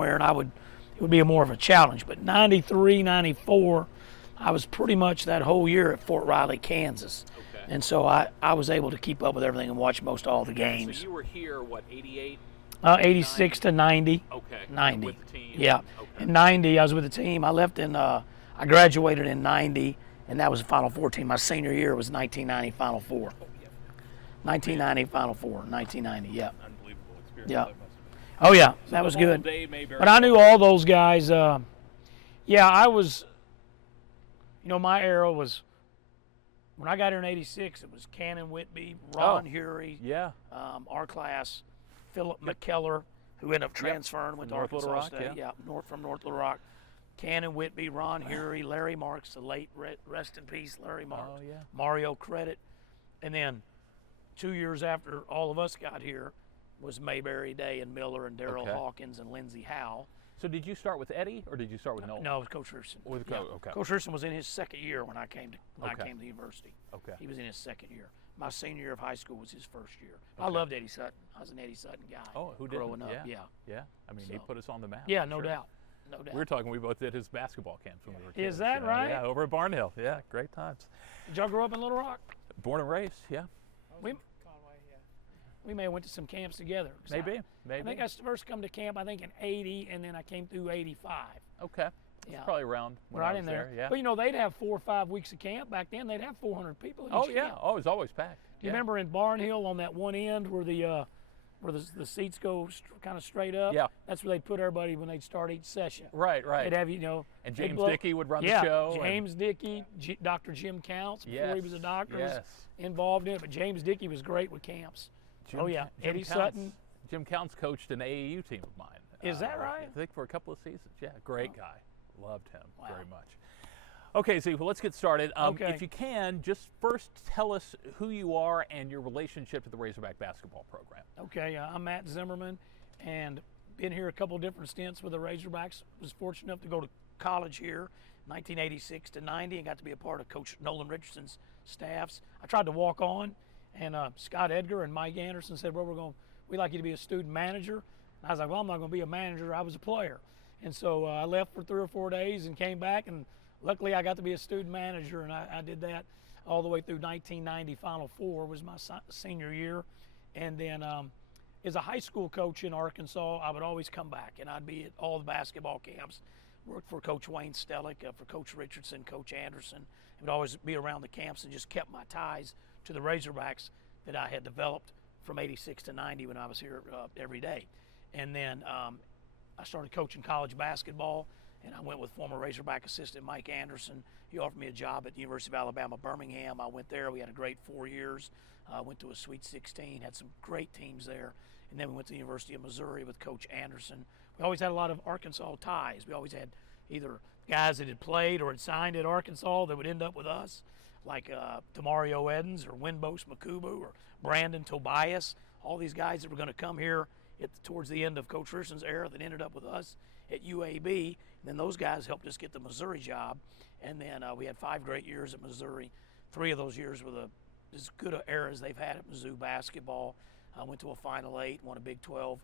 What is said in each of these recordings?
somewhere, and it would be more of a challenge. But 93, 94, I was pretty much that whole year at Fort Riley, Kansas. Okay. And so I was able to keep up with everything and watch most all the games. So you were here, what, 88? 86 to 90. Okay. 90. With the team? Yeah. Okay. In 90, I was with the team. I left I graduated in 90, and that was the Final Four team. My senior year was 1990 Final Four. 1990 Final Four, 1990, yeah. Unbelievable experience. Yeah. That must have been. Oh, yeah, So that was the whole good. day may very But I knew well- all those guys. Yeah, I was, my era was, when I got here in 86, it was Cannon Whitby, Ron Hury, Yeah. our class, Philip McKellar, who ended up transferring with North Little Arkansas Rock, State. yeah. From North Little Rock. Cannon Whitby, Ron Hury, Larry Marks, the late, rest in peace, Larry Marks. Oh, yeah. Mario Credit. And then 2 years after all of us got here was Mayberry Day and Miller and Darrell Okay. Hawkins and Lindsey Howell. So did you start with Eddie, or did you start with Nolan? No, it was Coach Richardson. With okay. Coach Richardson was in his second year when I came to Okay. the university. Okay. He was in his second year. My senior year of high school was his first year. I Okay. loved Eddie Sutton. I was an Eddie Sutton guy. Oh, who didn't? growing up? Yeah. Yeah. I mean, he So- put us on the map. Yeah, for no sure. doubt. No doubt. We were talking. We both did his basketball camps when we were kids. Is that right? Yeah, over at Barnhill. Yeah, great times. Did y'all grow up in Little Rock? Born and raised. Yeah. We, we may have went to some camps together. 'Cause Maybe. I Maybe. think I first come to camp, I think in 80, and then I came through 85. Okay. Yeah. It's probably around when Right I was in there. Yeah. But they'd have 4 or 5 weeks of camp. Back then, they'd have 400 people in Oh each yeah. camp. Oh, it was always packed. Do you remember in Barnhill on that one end where the seats go kind of straight up? Yeah. That's where they'd put everybody when they'd start each session. Right. Right. They'd have And they'd James Dickey would run yeah, the show. and- James Dickey, Dr. Jim Counts before he was a doctor was Yes. involved in it. But James Dickey was great with camps. Jim- Oh yeah, Jim Eddie Counts- Sutton. Jim Counts coached an AAU team of mine. Is that right? I think for a couple of seasons. Yeah, great guy. Loved him Wow. very much. Okay, Zeke, well, let's get started. Okay. If you can, just first tell us who you are and your relationship to the Razorback basketball program. Okay, I'm Matt Zimmerman, and been here a couple different stints with the Razorbacks. Was fortunate enough to go to college here, 1986 to 90, and got to be a part of Coach Nolan Richardson's staffs. I tried to walk on, and Scott Edgar and Mike Anderson said, "Well, we'd like you to be a student manager." And I was like, "Well, I'm not going to be a manager. I was a player." And so I left for 3 or 4 days and came back, and luckily I got to be a student manager, and I did that all the way through 1990 Final Four was my senior year. And then as a high school coach in Arkansas, I would always come back, and I'd be at all the basketball camps, worked for Coach Wayne Stellick, for Coach Richardson, Coach Anderson. I would always be around the camps and just kept my ties to the Razorbacks that I had developed from 86 to 90 when I was here every day. And then I started coaching college basketball, and I went with former Razorback assistant Mike Anderson. He offered me a job at the University of Alabama, Birmingham. I went there. We had a great 4 years. Went to a Sweet 16, had some great teams there. And then we went to the University of Missouri with Coach Anderson. We always had a lot of Arkansas ties. We always had either guys that had played or had signed at Arkansas that would end up with us, like Demario Edens or Winbose Makubu or Brandon Tobias, all these guys that were going to come here towards the end of Coach Richardson's era that ended up with us at UAB. And then those guys helped us get the Missouri job. And then we had 5 great years at Missouri. 3 of those years were as good a era as they've had at Mizzou basketball. I went to a Final 8, won a Big 12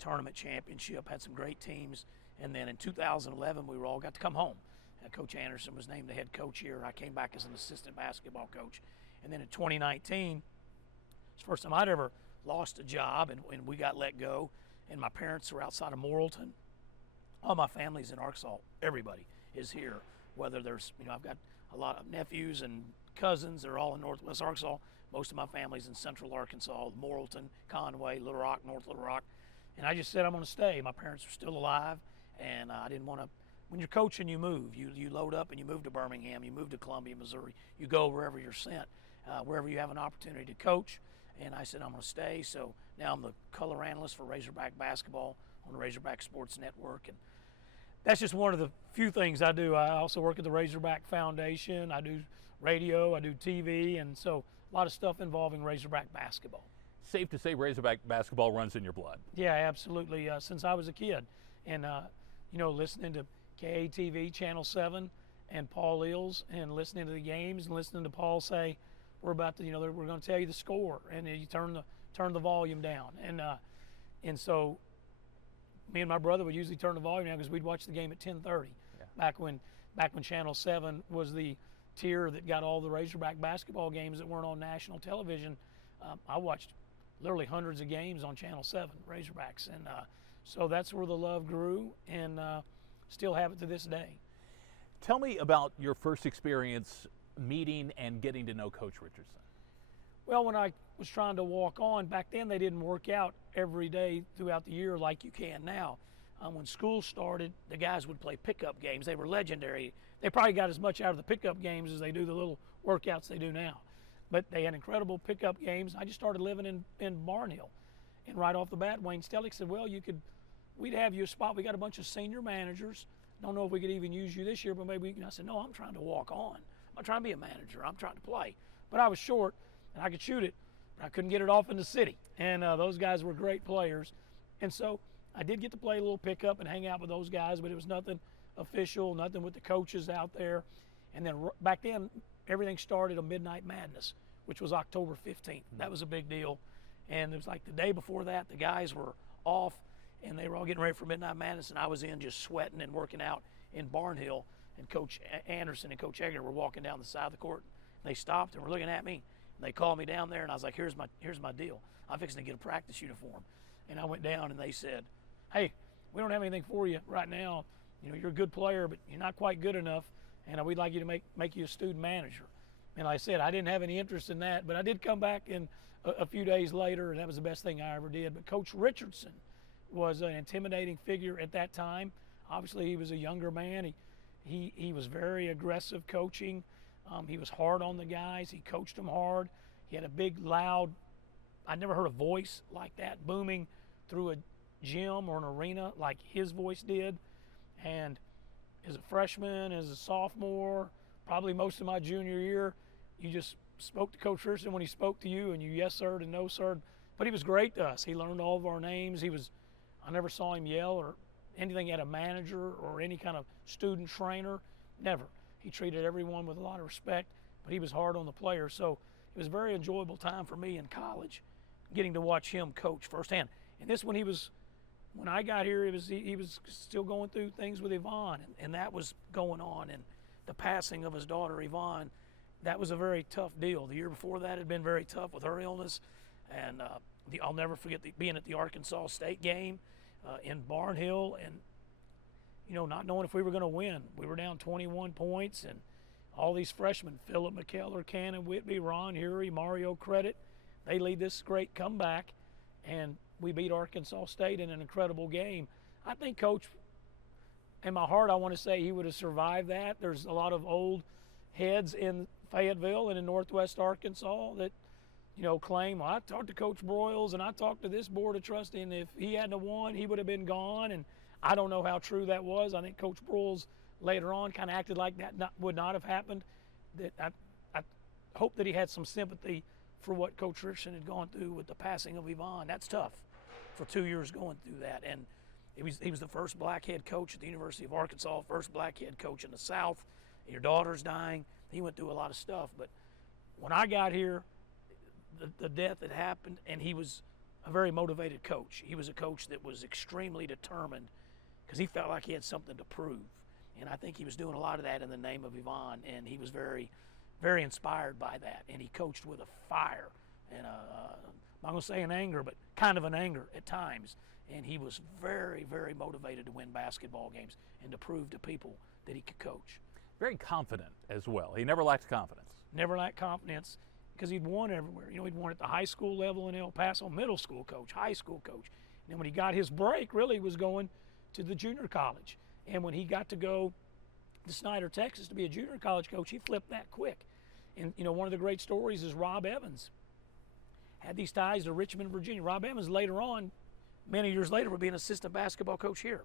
tournament championship, had some great teams. And then in 2011, we all got to come home. Coach Anderson was named the head coach here. I came back as an assistant basketball coach. And then in 2019, it's the first time I'd ever lost a job, and we got let go. And my parents were outside of Morrilton. All my family's in Arkansas. Everybody is here. Whether there's, I've got a lot of nephews and cousins. They're all in Northwest Arkansas. Most of my family's in Central Arkansas, Morrilton, Conway, Little Rock, North Little Rock. And I just said I'm going to stay. My parents are still alive, and I didn't want to. When you're coaching, you move. You load up and you move to Birmingham. You move to Columbia, Missouri. You go wherever you're sent, wherever you have an opportunity to coach. And I said I'm going to stay. So now I'm the color analyst for Razorback basketball on the Razorback Sports Network, and that's just one of the few things I do. I also work at the Razorback Foundation. I do radio, I do TV, and so a lot of stuff involving Razorback basketball. Safe to say Razorback basketball runs in your blood. Yeah, absolutely. Since I was a kid, and listening to KATV Channel 7 and Paul Eels, and listening to the games, and listening to Paul say, "We're about to, we're going to tell you the score," and you turn the volume down, and so me and my brother would usually turn the volume down because we'd watch the game at 10:30. Yeah. Back when Channel 7 was the tier that got all the Razorback basketball games that weren't on national television. I watched literally hundreds of games on Channel 7 Razorbacks, and so that's where the love grew, and still have it to this day. Tell me about your first experience meeting and getting to know Coach Richardson. Well, when I was trying to walk on, back then they didn't work out every day throughout the year like you can now. When school started, the guys would play pickup games. They were legendary. They probably got as much out of the pickup games as they do the little workouts they do now. But they had incredible pickup games. I just started living in Barnhill. And right off the bat, Wayne Stellick said, well, we'd have you a spot. We got a bunch of senior managers. Don't know if we could even use you this year, but maybe we can. I said, no, I'm trying to walk on. I'm not trying to be a manager. I'm trying to play. But I was short, and I could shoot it, but I couldn't get it off in the city. And those guys were great players. And so I did get to play a little pickup and hang out with those guys, but it was nothing official, nothing with the coaches out there. And then back then, everything started on Midnight Madness, which was October 15th. That was a big deal. And it was like the day before that, the guys were off, and they were all getting ready for Midnight Madness, and I was in just sweating and working out in Barnhill, and Coach Anderson and Coach Egner were walking down the side of the court. They stopped and were looking at me. And they called me down there, and I was like, here's my deal. I'm fixing to get a practice uniform. And I went down, and they said, hey, we don't have anything for you right now. You know, you're a good player, but you're not quite good enough, and we'd like you to make you a student manager. And like I said, I didn't have any interest in that, but I did come back in a few days later, and that was the best thing I ever did. But Coach Richardson was an intimidating figure at that time. Obviously, he was a younger man. He was very aggressive coaching. He was hard on the guys. He coached them hard. He had a big, loud, I never heard a voice like that booming through a gym or an arena like his voice did. And as a freshman, as a sophomore, probably most of my junior year, you just spoke to Coach Richardson when he spoke to you, and you yes sir and no sir. But he was great to us. He learned all of our names. I never saw him yell or anything at a manager or any kind of student trainer. Never. He treated everyone with a lot of respect, but he was hard on the players. So it was a very enjoyable time for me in college, getting to watch him coach firsthand. And this when I got here, he was still going through things with Yvonne, and that was going on. And the passing of his daughter, Yvonne, that was a very tough deal. The year before that had been very tough with her illness. And I'll never forget being at the Arkansas State game in Barnhill, and not knowing if we were going to win. We were down 21 points, and all these freshmen, Phillip McKellar, Cannon Whitby, Ron Hury, Mario Credit, they lead this great comeback, and we beat Arkansas State in an incredible game. I think Coach, in my heart, I want to say he would have survived that. There's a lot of old heads in Fayetteville and in Northwest Arkansas that claim, well, I talked to Coach Broyles and I talked to this board of trustees, and if he hadn't have won, he would have been gone. And I don't know how true that was. I think Coach Broyles later on kind of acted like that would not have happened. That I hope that he had some sympathy for what Coach Richardson had gone through with the passing of Yvonne. That's tough for 2 years going through that. And he was the first black head coach at the University of Arkansas, first black head coach in the South. Your daughter's dying. He went through a lot of stuff. But when I got here, the death had happened, and he was a very motivated coach. He was a coach that was extremely determined because he felt like he had something to prove. And I think he was doing a lot of that in the name of Yvonne, and he was very, very inspired by that. And he coached with a fire and I'm not going to say an anger, but kind of an anger at times. And he was very, very motivated to win basketball games and to prove to people that he could coach. Very confident as well. He never lacked confidence. Never lacked confidence because he'd won everywhere. He'd won at the high school level in El Paso, middle school coach, high school coach. And then when he got his break, really was going to the junior college. And when he got to go to Snyder, Texas to be a junior college coach, he flipped that quick. And, one of the great stories is Rob Evans had these ties to Richmond, Virginia. Rob Evans later on, many years later, would be an assistant basketball coach here.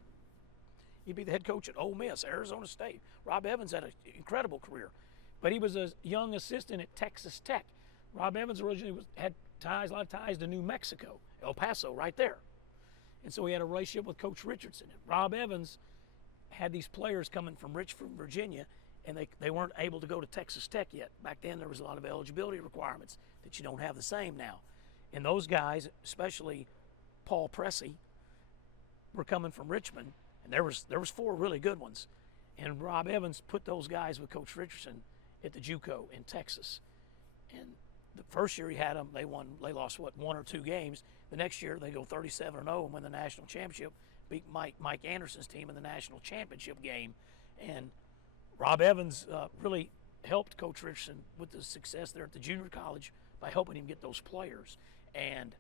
He'd be the head coach at Ole Miss, Arizona State. Rob Evans had an incredible career. But he was a young assistant at Texas Tech. Rob Evans originally had a lot of ties to New Mexico, El Paso, right there. And so he had a relationship with Coach Richardson. And Rob Evans had these players coming from Richmond, Virginia, and they weren't able to go to Texas Tech yet. Back then, there was a lot of eligibility requirements that you don't have the same now. And those guys, especially Paul Pressey, were coming from Richmond, and there was 4 really good ones, and Rob Evans put those guys with Coach Richardson at the JUCO in Texas. And the first year he had them, they lost 1 or 2 games. The next year they go 37-0 and win the national championship, beat Mike Anderson's team in the national championship game. And Rob Evans really helped Coach Richardson with the success there at the junior college by helping him get those players. And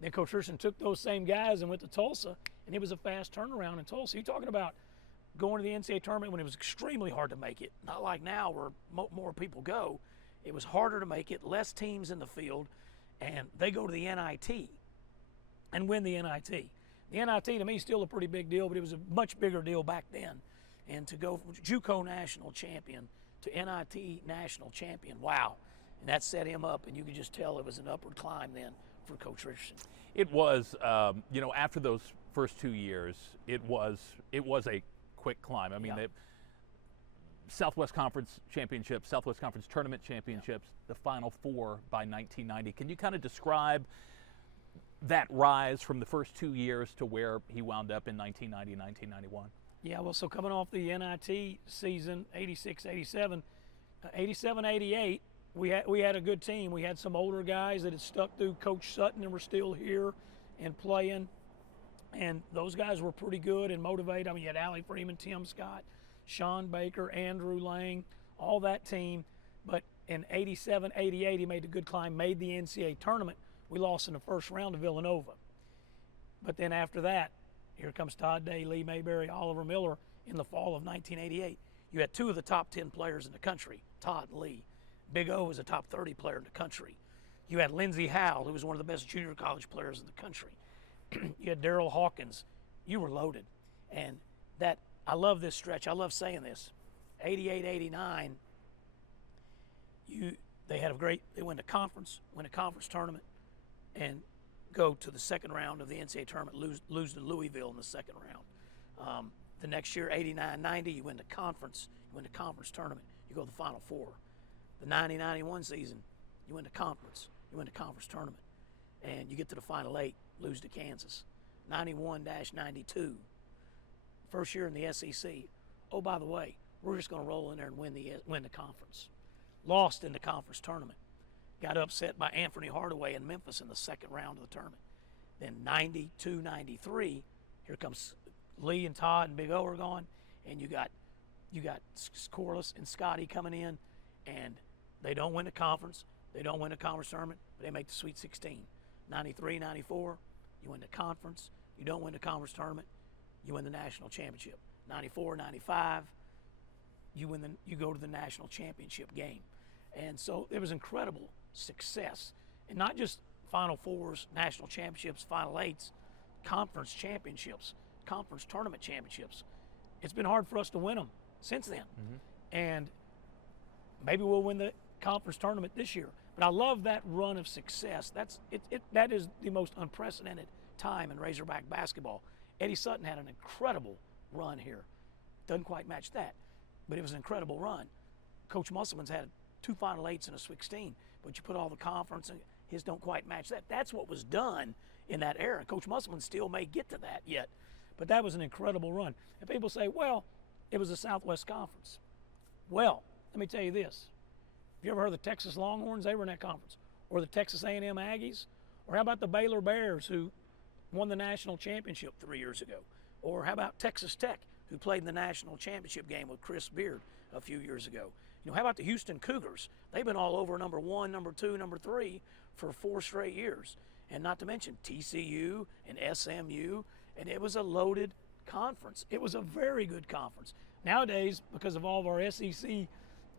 then Coach Richardson took those same guys and went to Tulsa, and it was a fast turnaround in Tulsa. You're talking about going to the NCAA tournament when it was extremely hard to make it. Not like now where more people go. It was harder to make it, less teams in the field, and they go to the NIT and win the NIT. The NIT to me is still a pretty big deal, but it was a much bigger deal back then. And to go from JUCO national champion to NIT national champion, wow. And that set him up, and you could just tell it was an upward climb then for Coach Richardson. It was, after those first 2 years, it was a quick climb. I mean, Yeah. the Southwest Conference Championships, Southwest Conference Tournament Championships, the Final Four by 1990. Can you kind of describe that rise from the first 2 years to where he wound up in 1990, 1991? Yeah, well, so coming off the NIT season, 86, 87, 87, 88, we had a good team. We had some older guys that had stuck through Coach Sutton and were still here and playing. And those guys were pretty good and motivated. I mean, you had Allie Freeman, Tim Scott, Sean Baker, Andrew Lang, all that team. But in 87, 88, he made a good climb, made the NCAA tournament. We lost in the first round to Villanova. But then after that, here comes Todd Day, Lee Mayberry, Oliver Miller in the fall of 1988. You had 2 of the top 10 players in the country, Todd and Lee. Big O was a top 30 player in the country. You had Lindsey Howell, who was one of the best junior college players in the country. You had Darrell Hawkins. You were loaded. And that, I love this stretch. I love saying this. 88, 89, they win a conference tournament, and go to the second round of the NCAA tournament, lose to Louisville in the second round. The next year, 89, 90, you win the conference tournament, you go to the Final Four. The 90, 91 season, you win the conference tournament, and you get to the Final 8, lose to Kansas. 91-92, first year in the SEC. Oh, by the way, we're just going to roll in there and win the conference. Lost in the conference tournament. Got upset by Anthony Hardaway in Memphis in the second round of the tournament. Then 92, 93, here comes Lee and Todd and Big O are gone, and you got Corliss and Scotty coming in, and they don't win the conference. They don't win the conference tournament, but they make the Sweet 16. 93, 94, you win the conference. You don't win the conference tournament, you win the national championship. 94, 95, you go to the national championship game. And so it was incredible success. And not just Final Fours, national championships, Final Eights, conference championships, conference tournament championships. It's been hard for us to win them since then. Mm-hmm. And maybe we'll win the conference tournament this year. But I love that run of success. That is the most unprecedented time in Razorback basketball. Eddie Sutton had an incredible run here. Doesn't quite match that, but it was an incredible run. Coach Musselman's had 2 Final Eights and a 16, but you put all the conference, and his don't quite match that. That's what was done in that era. Coach Musselman still may get to that yet, but that was an incredible run. And people say, well, it was the Southwest Conference. Well, let me tell you this. Have you ever heard of the Texas Longhorns? They were in that conference. Or the Texas A&M Aggies? Or how about the Baylor Bears, who won the national championship 3 years ago? Or how about Texas Tech, who played in the national championship game with Chris Beard a few years ago? How about the Houston Cougars? They've been all over number 1, number 2, number 3 for 4 straight years. And not to mention TCU and SMU. And it was a loaded conference. It was a very good conference. Nowadays, because of all of our SEC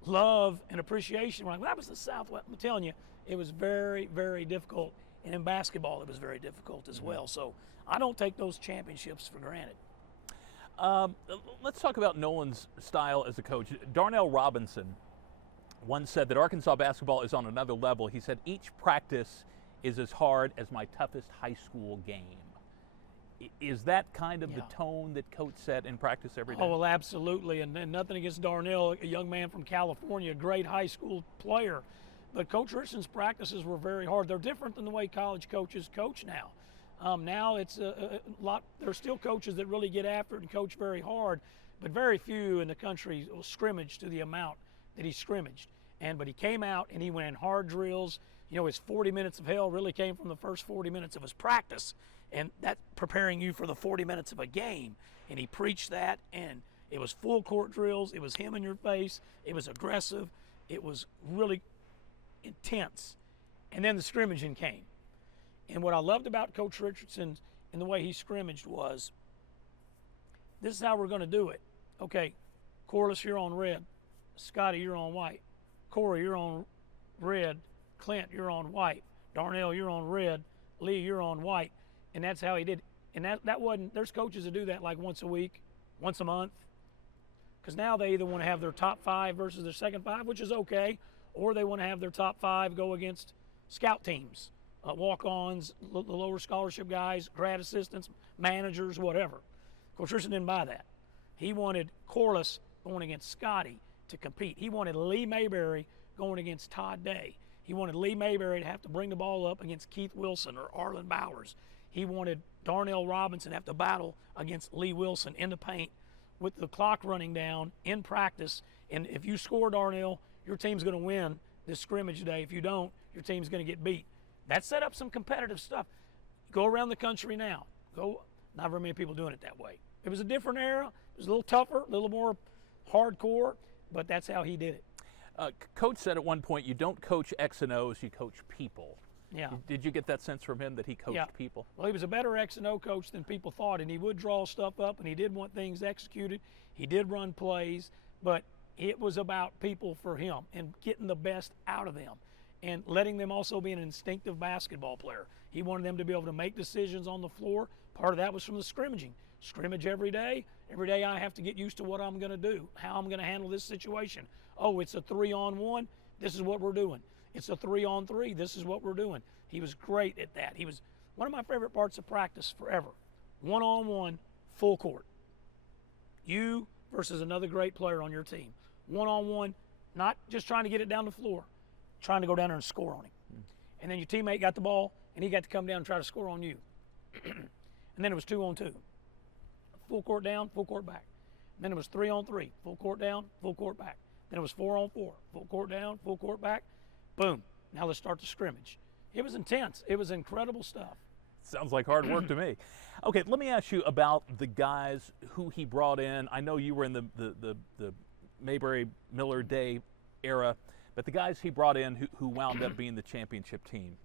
love and appreciation, we're like, well, that was the Southwest. I'm telling you, it was very, very difficult. And in basketball, it was very difficult as well. So I don't take those championships for granted. Let's talk about Nolan's style as a coach. Darnell Robinson once said that Arkansas basketball is on another level. He said, each practice is as hard as my toughest high school game. Is that kind of the tone that Coach set in practice every day? Oh, well, absolutely. And nothing against Darnell, a young man from California, a great high school player. But Coach Richardson's practices were very hard. They're different than the way college coaches coach now. Now it's a lot. There's still coaches that really get after it and coach very hard, but very few in the country will scrimmage to the amount that he scrimmaged. But he came out and he went in hard drills. You know, his 40 minutes of hell really came from the first 40 minutes of his practice, and that preparing you for the 40 minutes of a game. And he preached that, and it was full court drills. It was him in your face. It was aggressive. It was really intense. And then the scrimmaging came. And what I loved about Coach Richardson and the way he scrimmaged was, this is how we're going to do it. Okay, Corliss, you're on red. Scotty, you're on white. Corey, you're on red. Clint, you're on white. Darnell, you're on red. Lee, you're on white. And that's how he did. And that wasn't, there's coaches that do that like once a week, once a month. Because now they either want to have their top 5 versus their second 5, which is okay, or they want to have their top 5 go against scout teams, walk-ons, the lower scholarship guys, grad assistants, managers, whatever. Coach Richardson didn't buy that. He wanted Corliss going against Scotty to compete. He wanted Lee Mayberry going against Todd Day. He wanted Lee Mayberry to have to bring the ball up against Keith Wilson or Arlen Bowers. He wanted Darnell Robinson to have to battle against Lee Wilson in the paint with the clock running down in practice. And if you score, Darnell, your team's going to win this scrimmage today. If you don't, your team's going to get beat. That set up some competitive stuff. Go around the country now. Not very many people doing it that way. It was a different era. It was a little tougher, a little more hardcore, but that's how he did it. Coach said at one point, you don't coach X and O's, you coach people. Yeah. Did you get that sense from him that he coached people? Well, he was a better X and O coach than people thought, and he would draw stuff up, and he did want things executed. He did run plays, but it was about people for him and getting the best out of them and letting them also be an instinctive basketball player. He wanted them to be able to make decisions on the floor. Part of that was from the scrimmaging. Scrimmage every day. Every day I have to get used to what I'm going to do, how I'm going to handle this situation. Oh, it's a 3-on-1. This is what we're doing. It's a 3-on-3. This is what we're doing. He was great at that. He was one of my favorite parts of practice forever. 1-on-1, full court. You versus another great player on your team. 1-on-1, not just trying to get it down the floor, trying to go down there and score on him. And then your teammate got the ball, and he got to come down and try to score on you. And then it was 2-on-2. Full court down, full court back. And then it was 3-on-3, full court down, full court back. Then it was 4-on-4, full court down, full court back. Boom. Now let's start the scrimmage. It was intense. It was incredible stuff. Sounds like hard work to me. Okay, let me ask you about the guys who he brought in. I know you were in the Mayberry Miller Day era, but the guys he brought in who wound up being the championship team.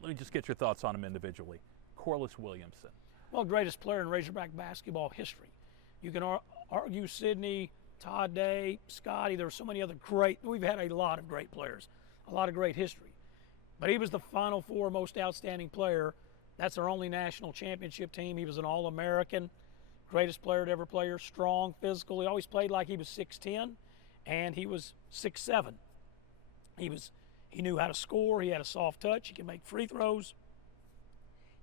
Let me just get your thoughts on them individually. Corliss Williamson. Well, greatest player in Razorback basketball history. You can argue Sidney, Todd Day, Scotty. There were so many other we've had a lot of great players, a lot of great history. But he was the Final Four most outstanding player. That's our only national championship team. He was an All-American, greatest player to ever play, strong, physical. He always played like he was 6'10", and he was 6'7". He knew how to score. He had a soft touch. He could make free throws.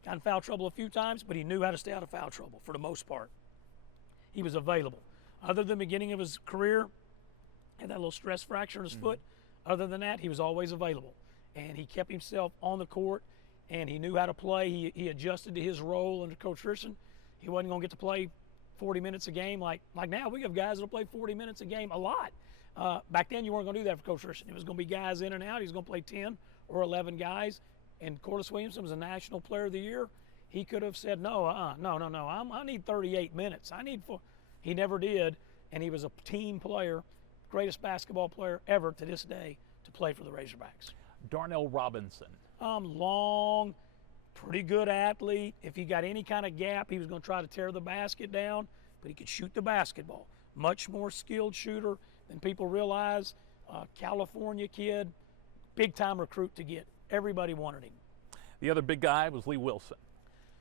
Got in foul trouble a few times, but he knew how to stay out of foul trouble for the most part. He was available. Other than the beginning of his career, had that little stress fracture in his foot. Other than that, he was always available. And he kept himself on the court, and he knew how to play. He adjusted to his role under Coach Richardson. He wasn't going to get to play 40 minutes a game like now. We have guys that will play 40 minutes a game a lot. Back then, you weren't going to do that for Coach Richardson. It was going to be guys in and out. He was going to play 10 or 11 guys. And Corliss Williamson was a National Player of the Year. He could have said, no, I need 38 minutes. I need 4. He never did, and he was a team player, greatest basketball player ever to this day to play for the Razorbacks. Darnell Robinson. Long, pretty good athlete. If he got any kind of gap, he was going to try to tear the basket down, but he could shoot the basketball. Much more skilled shooter than people realize. California kid, big-time recruit to get. Everybody wanted him. The other big guy was Lee Wilson.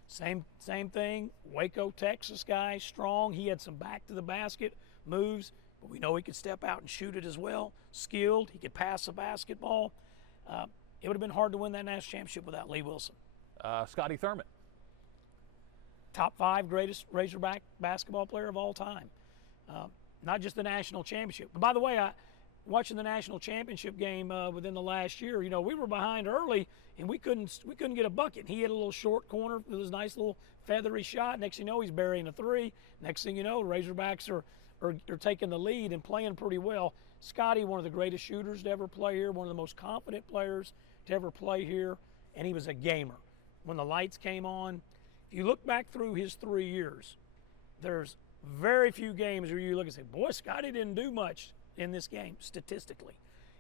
Same thing. Waco, Texas guy, strong. He had some back to the basket moves, but we know he could step out and shoot it as well. Skilled. He could pass the basketball. It would have been hard to win that national championship without Lee Wilson. Scotty Thurman. Top 5 greatest Razorback basketball player of all time. Not just the national championship. But by the way, watching the national championship game within the last year, we were behind early and we couldn't get a bucket. He hit a little short corner with his nice little feathery shot. Next thing you know, he's burying a three. Next thing you know, Razorbacks are taking the lead and playing pretty well. Scotty, one of the greatest shooters to ever play here, one of the most confident players to ever play here, and he was a gamer. When the lights came on, if you look back through his 3 years, there's very few games where you look and say, boy, Scotty didn't do much in this game statistically.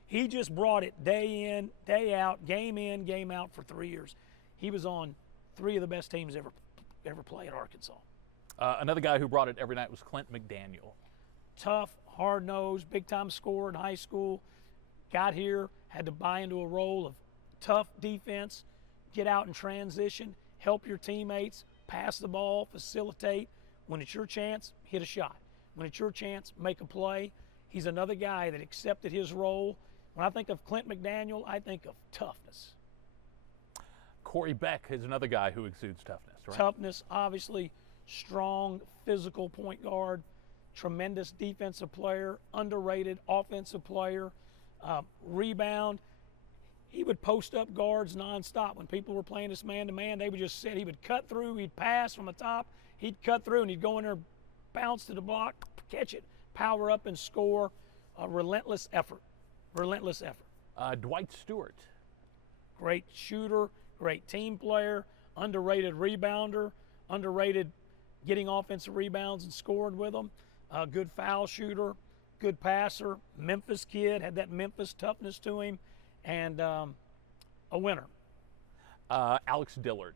He just brought it day in, day out, game in, game out for 3 years. He was on 3 of the best teams ever play at Arkansas. Another guy who brought it every night was Clint McDaniel. Tough, hard-nosed, big-time scorer in high school. Got here, had to buy into a role of tough defense, get out in transition, help your teammates, pass the ball, facilitate. When it's your chance, hit a shot. When it's your chance, make a play. He's another guy that accepted his role. When I think of Clint McDaniel, I think of toughness. Corey Beck is another guy who exudes toughness, right? Toughness, obviously, strong, physical point guard, tremendous defensive player, underrated offensive player, rebound. He would post up guards nonstop. When people were playing this man-to-man, they would just sit. He would cut through. He'd pass from the top. He'd cut through, and he'd go in there, bounce to the block, catch it, power up and score. Relentless effort. Relentless effort. Dwight Stewart. Great shooter, great team player, underrated rebounder, underrated getting offensive rebounds and scoring with them. Good foul shooter, good passer. Memphis kid, had that Memphis toughness to him, and a winner. Alex Dillard.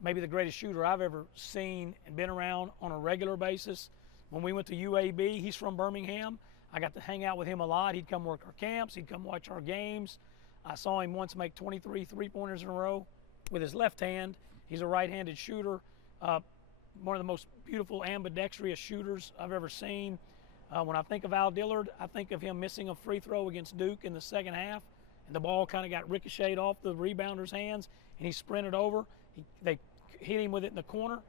Maybe the greatest shooter I've ever seen and been around on a regular basis. When we went to UAB, he's from Birmingham. I got to hang out with him a lot. He'd come work our camps. He'd come watch our games. I saw him once make 23 three-pointers in a row with his left hand. He's a right-handed shooter. One of the most beautiful ambidextrous shooters I've ever seen. When I think of Al Dillard, I think of him missing a free throw against Duke in the second half, and the ball kind of got ricocheted off the rebounder's hands, and he sprinted over. They hit him with it in the corner,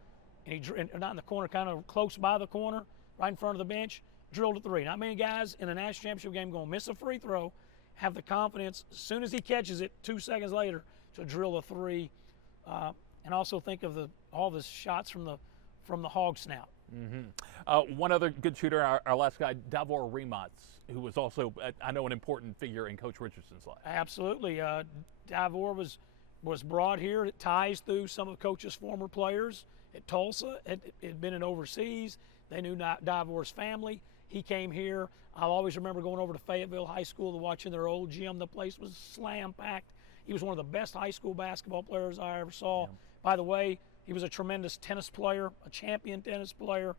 and not in the corner, kind of close by the corner, right in front of the bench, drilled a three. Not many guys in a national championship game going to miss a free throw, have the confidence as soon as he catches it 2 seconds later to drill a three, and also think of all the shots from the hog snout. Mm-hmm. One other good shooter, our last guy, Davor Rimac, who was also, I know, an important figure in Coach Richardson's life. Absolutely. Davor was brought here. It ties through some of Coach's former players at Tulsa. Had been in overseas. They knew Davor's family. He came here. I'll always remember going over to Fayetteville High School to watching their old gym. The place was slam-packed. He was one of the best high school basketball players I ever saw. Yeah. By the way, he was a tremendous tennis player, a champion tennis player.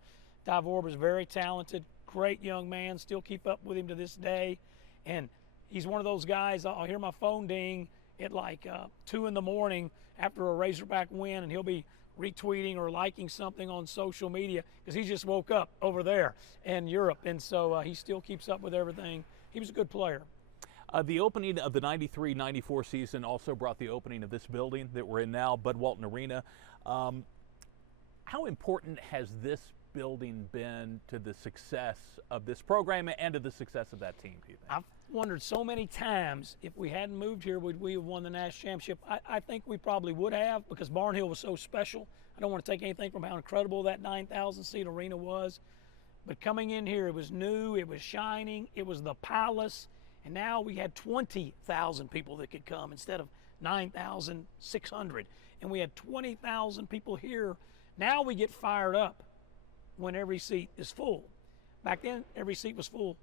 Davor was very talented, great young man, still keep up with him to this day. And he's one of those guys, I'll hear my phone ding at like 2 in the morning after a Razorback win, and he'll be retweeting or liking something on social media because he just woke up over there in Europe. And so he still keeps up with everything. He was a good player. The opening of the 93-94 season also brought the opening of this building that we're in now, Bud Walton Arena. How important has this building been to the success of this program and to the success of that team, do you think? I've wondered so many times if we hadn't moved here, would we have won the national championship? I think we probably would have, because Barnhill was so special. I don't want to take anything from how incredible that 9,000-seat arena was. But coming in here, it was new, it was shining, it was the palace, and now we had 20,000 people that could come instead of 9,600. And we had 20,000 people here. Now we get fired up when every seat is full. Back then, every seat was full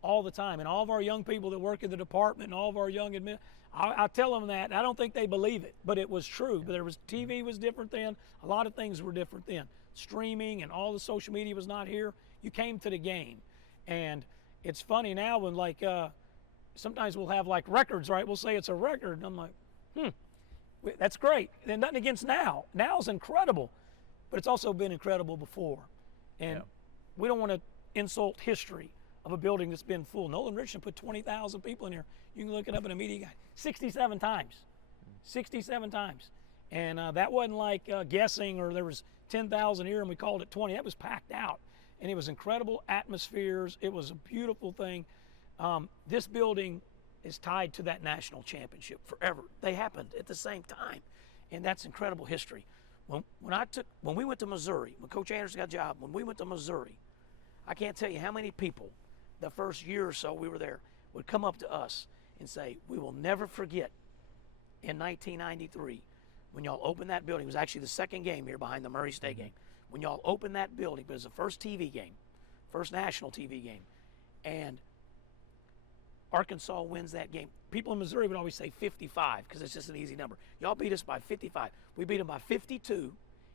all the time. And all of our young people that work in the department and all of our young admin, I tell them that. I don't think they believe it, but it was true. But TV was different then. A lot of things were different then. Streaming and all the social media was not here. You came to the game. And it's funny now when sometimes we'll have like records, right? We'll say it's a record. And I'm like, that's great. And nothing against now. Now's incredible. But it's also been incredible before. And we don't want to insult history of a building that's been full. Nolan Richardson put 20,000 people in here. You can look it up in a media guide. 67 times. 67 times. And that wasn't like guessing or there was 10,000 here and we called it 20. That was packed out. and it was incredible atmospheres. It was a beautiful thing. This building is tied to that national championship forever. They happened at the same time, and that's incredible history. When we went to Missouri, when Coach Anderson got a job, when we went to Missouri, I can't tell you how many people the first year or so we were there would come up to us and say, we will never forget in 1993 when y'all opened that building. It was actually the second game here behind the Murray State game. When y'all opened that building, it was the first TV game, first national TV game, and Arkansas wins that game. People in Missouri would always say 55 because it's just an easy number. Y'all beat us by 55. We beat them by 52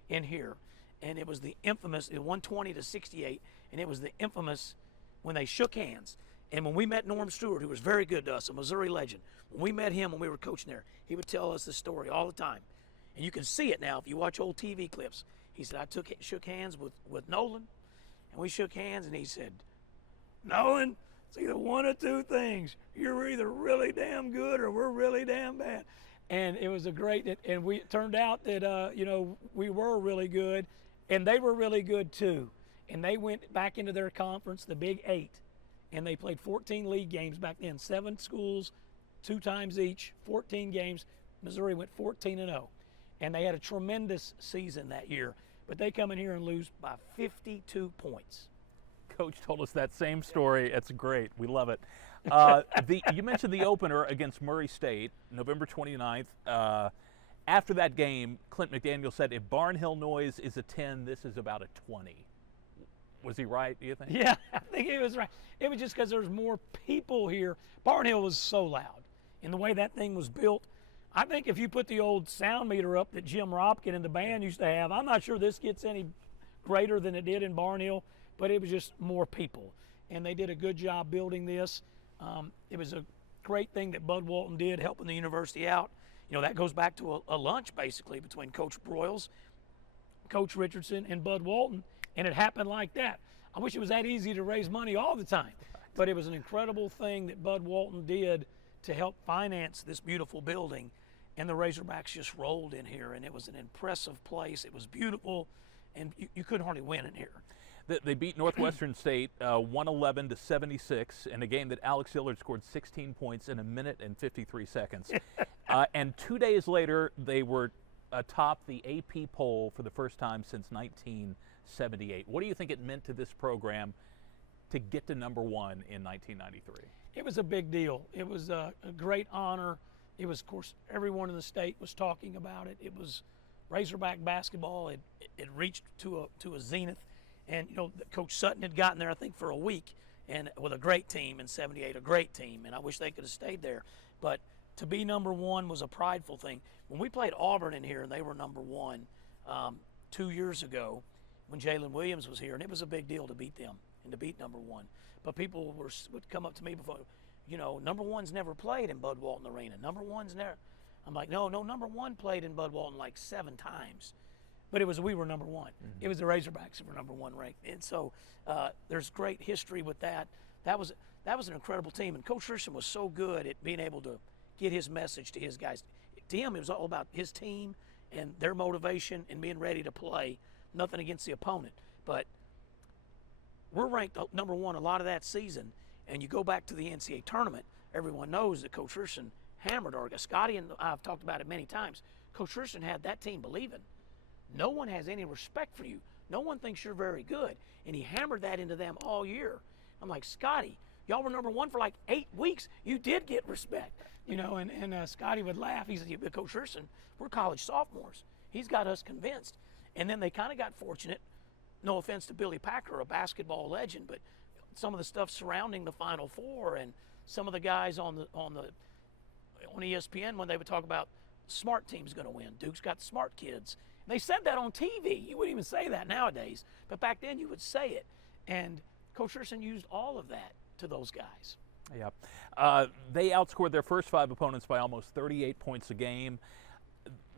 in here, and it was the infamous 120 to 68, and it was the infamous when they shook hands. And when we met Norm Stewart, who was very good to us, a Missouri legend, when we met him when we were coaching there, he would tell us this story all the time. And you can see it now if you watch old TV clips. He said, I shook hands with Nolan, and we shook hands, and he said, Nolan, it's either one of two things. You're either really damn good or we're really damn bad. And it was a great, and it turned out that, we were really good, and they were really good too. And they went back into their conference, the Big 8, and they played 14 league games back then, 7 schools, 2 times each, 14 games. Missouri went 14-0. And they had a tremendous season that year. But they come in here and lose by 52 points. Coach told us that same story. It's great. We love it. You mentioned the opener against Murray State, November 29th. After that game, Clint McDaniel said, if Barnhill noise is a 10, this is about a 20. Was he right, do you think? Yeah, I think he was right. It was just because there's more people here. Barnhill was so loud. And the way that thing was built, I think if you put the old sound meter up that Jim Robkin and the band used to have, I'm not sure this gets any greater than it did in Barnhill, but it was just more people. And they did a good job building this. It was a great thing that Bud Walton did, helping the university out. That goes back to a lunch, basically, between Coach Broyles, Coach Richardson, and Bud Walton, and it happened like that. I wish it was that easy to raise money all the time, but it was an incredible thing that Bud Walton did to help finance this beautiful building, and the Razorbacks just rolled in here, and it was an impressive place. It was beautiful, and you couldn't hardly win in here. They beat Northwestern State 111 to 76 in a game that Alex Dillard scored 16 points in a minute and 53 seconds. And 2 days later, they were atop the AP poll for the first time since 1978. What do you think it meant to this program to get to number 1 in 1993? It was a big deal. It was a great honor. It was, of course, everyone in the state was talking about it. It was Razorback basketball. It reached to a zenith. And, Coach Sutton had gotten there, I think, for a week, and with a great team in 78, a great team. And I wish they could have stayed there. But to be number 1 was a prideful thing. When we played Auburn in here, and they were number 1 2 years ago when Jalen Williams was here, and it was a big deal to beat them and to beat number 1. But people would come up to me before, number 1's never played in Bud Walton Arena. Number 1's never. I'm like, no, number 1 played in Bud Walton like 7 times. But we were number 1. Mm-hmm. It was the Razorbacks that were number 1 ranked. And so there's great history with that. That was an incredible team. And Coach Richardson was so good at being able to get his message to his guys. To him, it was all about his team and their motivation and being ready to play. Nothing against the opponent. But we're ranked number 1 a lot of that season. And you go back to the NCAA Tournament, everyone knows that Coach Richardson hammered Arkansas. Scotty and I've talked about it many times. Coach Richardson had that team believing. No one has any respect for you. No one thinks you're very good. And he hammered that into them all year. I'm like, Scotty, y'all were number 1 for like 8 weeks. You did get respect. And Scotty would laugh. He said, Coach Richardson, we're college sophomores. He's got us convinced. And then they kind of got fortunate. No offense to Billy Packer, a basketball legend, but some of the stuff surrounding the Final Four and some of the guys on ESPN when they would talk about smart team's going to win. Duke's got smart kids. They said that on TV. You wouldn't even say that nowadays. But back then you would say it. And Coach Richardson used all of that to those guys. Yeah. They outscored their first 5 opponents by almost 38 points a game.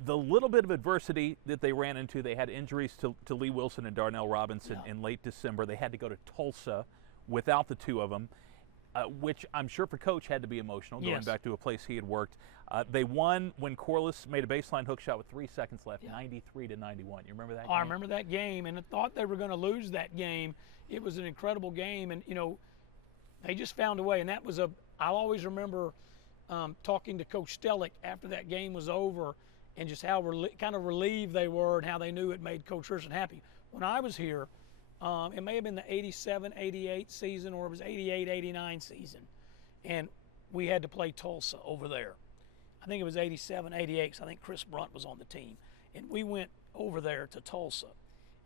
The little bit of adversity that they ran into, they had injuries to Lee Wilson and Darnell Robinson in late December. They had to go to Tulsa without the 2 of them. which I'm sure for Coach had to be emotional, going Yes. back to a place he had worked. They won when Corliss made a baseline hook shot with 3 seconds left, 93-91. You remember that game? I remember that game, and I thought they were going to lose that game. It was an incredible game, and, they just found a way. And I'll always remember talking to Coach Stellick after that game was over and just how kind of relieved they were and how they knew it made Coach Richardson happy. When I was here, it may have been the 87-88 season, or it was 88-89 season, and we had to play Tulsa over there. I think it was 87-88 because I think Chris Brunt was on the team. And we went over there to Tulsa,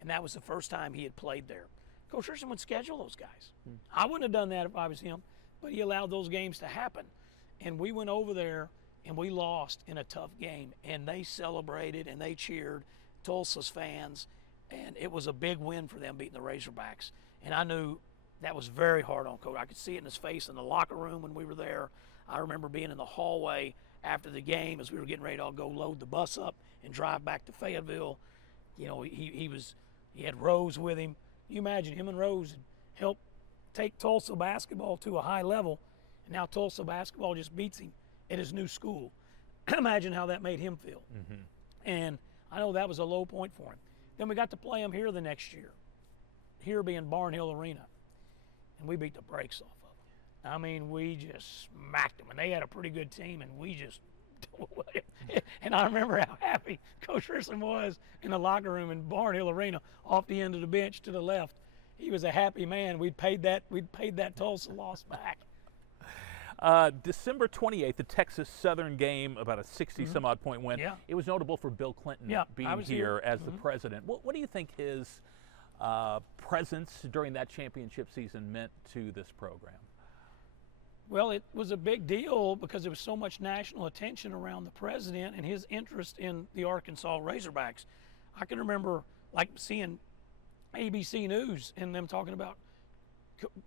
and that was the first time he had played there. Coach Richardson would schedule those guys. I wouldn't have done that if I was him, but he allowed those games to happen. And we went over there, and we lost in a tough game, and they celebrated and they cheered, Tulsa's fans, and it was a big win for them beating the Razorbacks. And I knew that was very hard on Coach. I could see it in his face in the locker room when we were there. I remember being in the hallway after the game as we were getting ready to all go load the bus up and drive back to Fayetteville. He had Rose with him. You imagine him and Rose helped take Tulsa basketball to a high level, and now Tulsa basketball just beats him at his new school. Imagine how that made him feel. Mm-hmm. And I know that was a low point for him. Then we got to play him here the next year, here being Barnhill Arena, and we beat the brakes off of them. I mean, we just smacked them, and they had a pretty good team, and we just and I remember how happy Coach Richardson was in the locker room in Barnhill Arena off the end of the bench to the left. He was a happy man. We'd paid that Tulsa loss back. December 28th, the Texas Southern game, about a 60-some-odd point win. Yeah. It was notable for Bill Clinton being I was here as the president. What do you think his presence during that championship season meant to this program? Well, it was a big deal because there was so much national attention around the president and his interest in the Arkansas Razorbacks. I can remember seeing ABC News and them talking about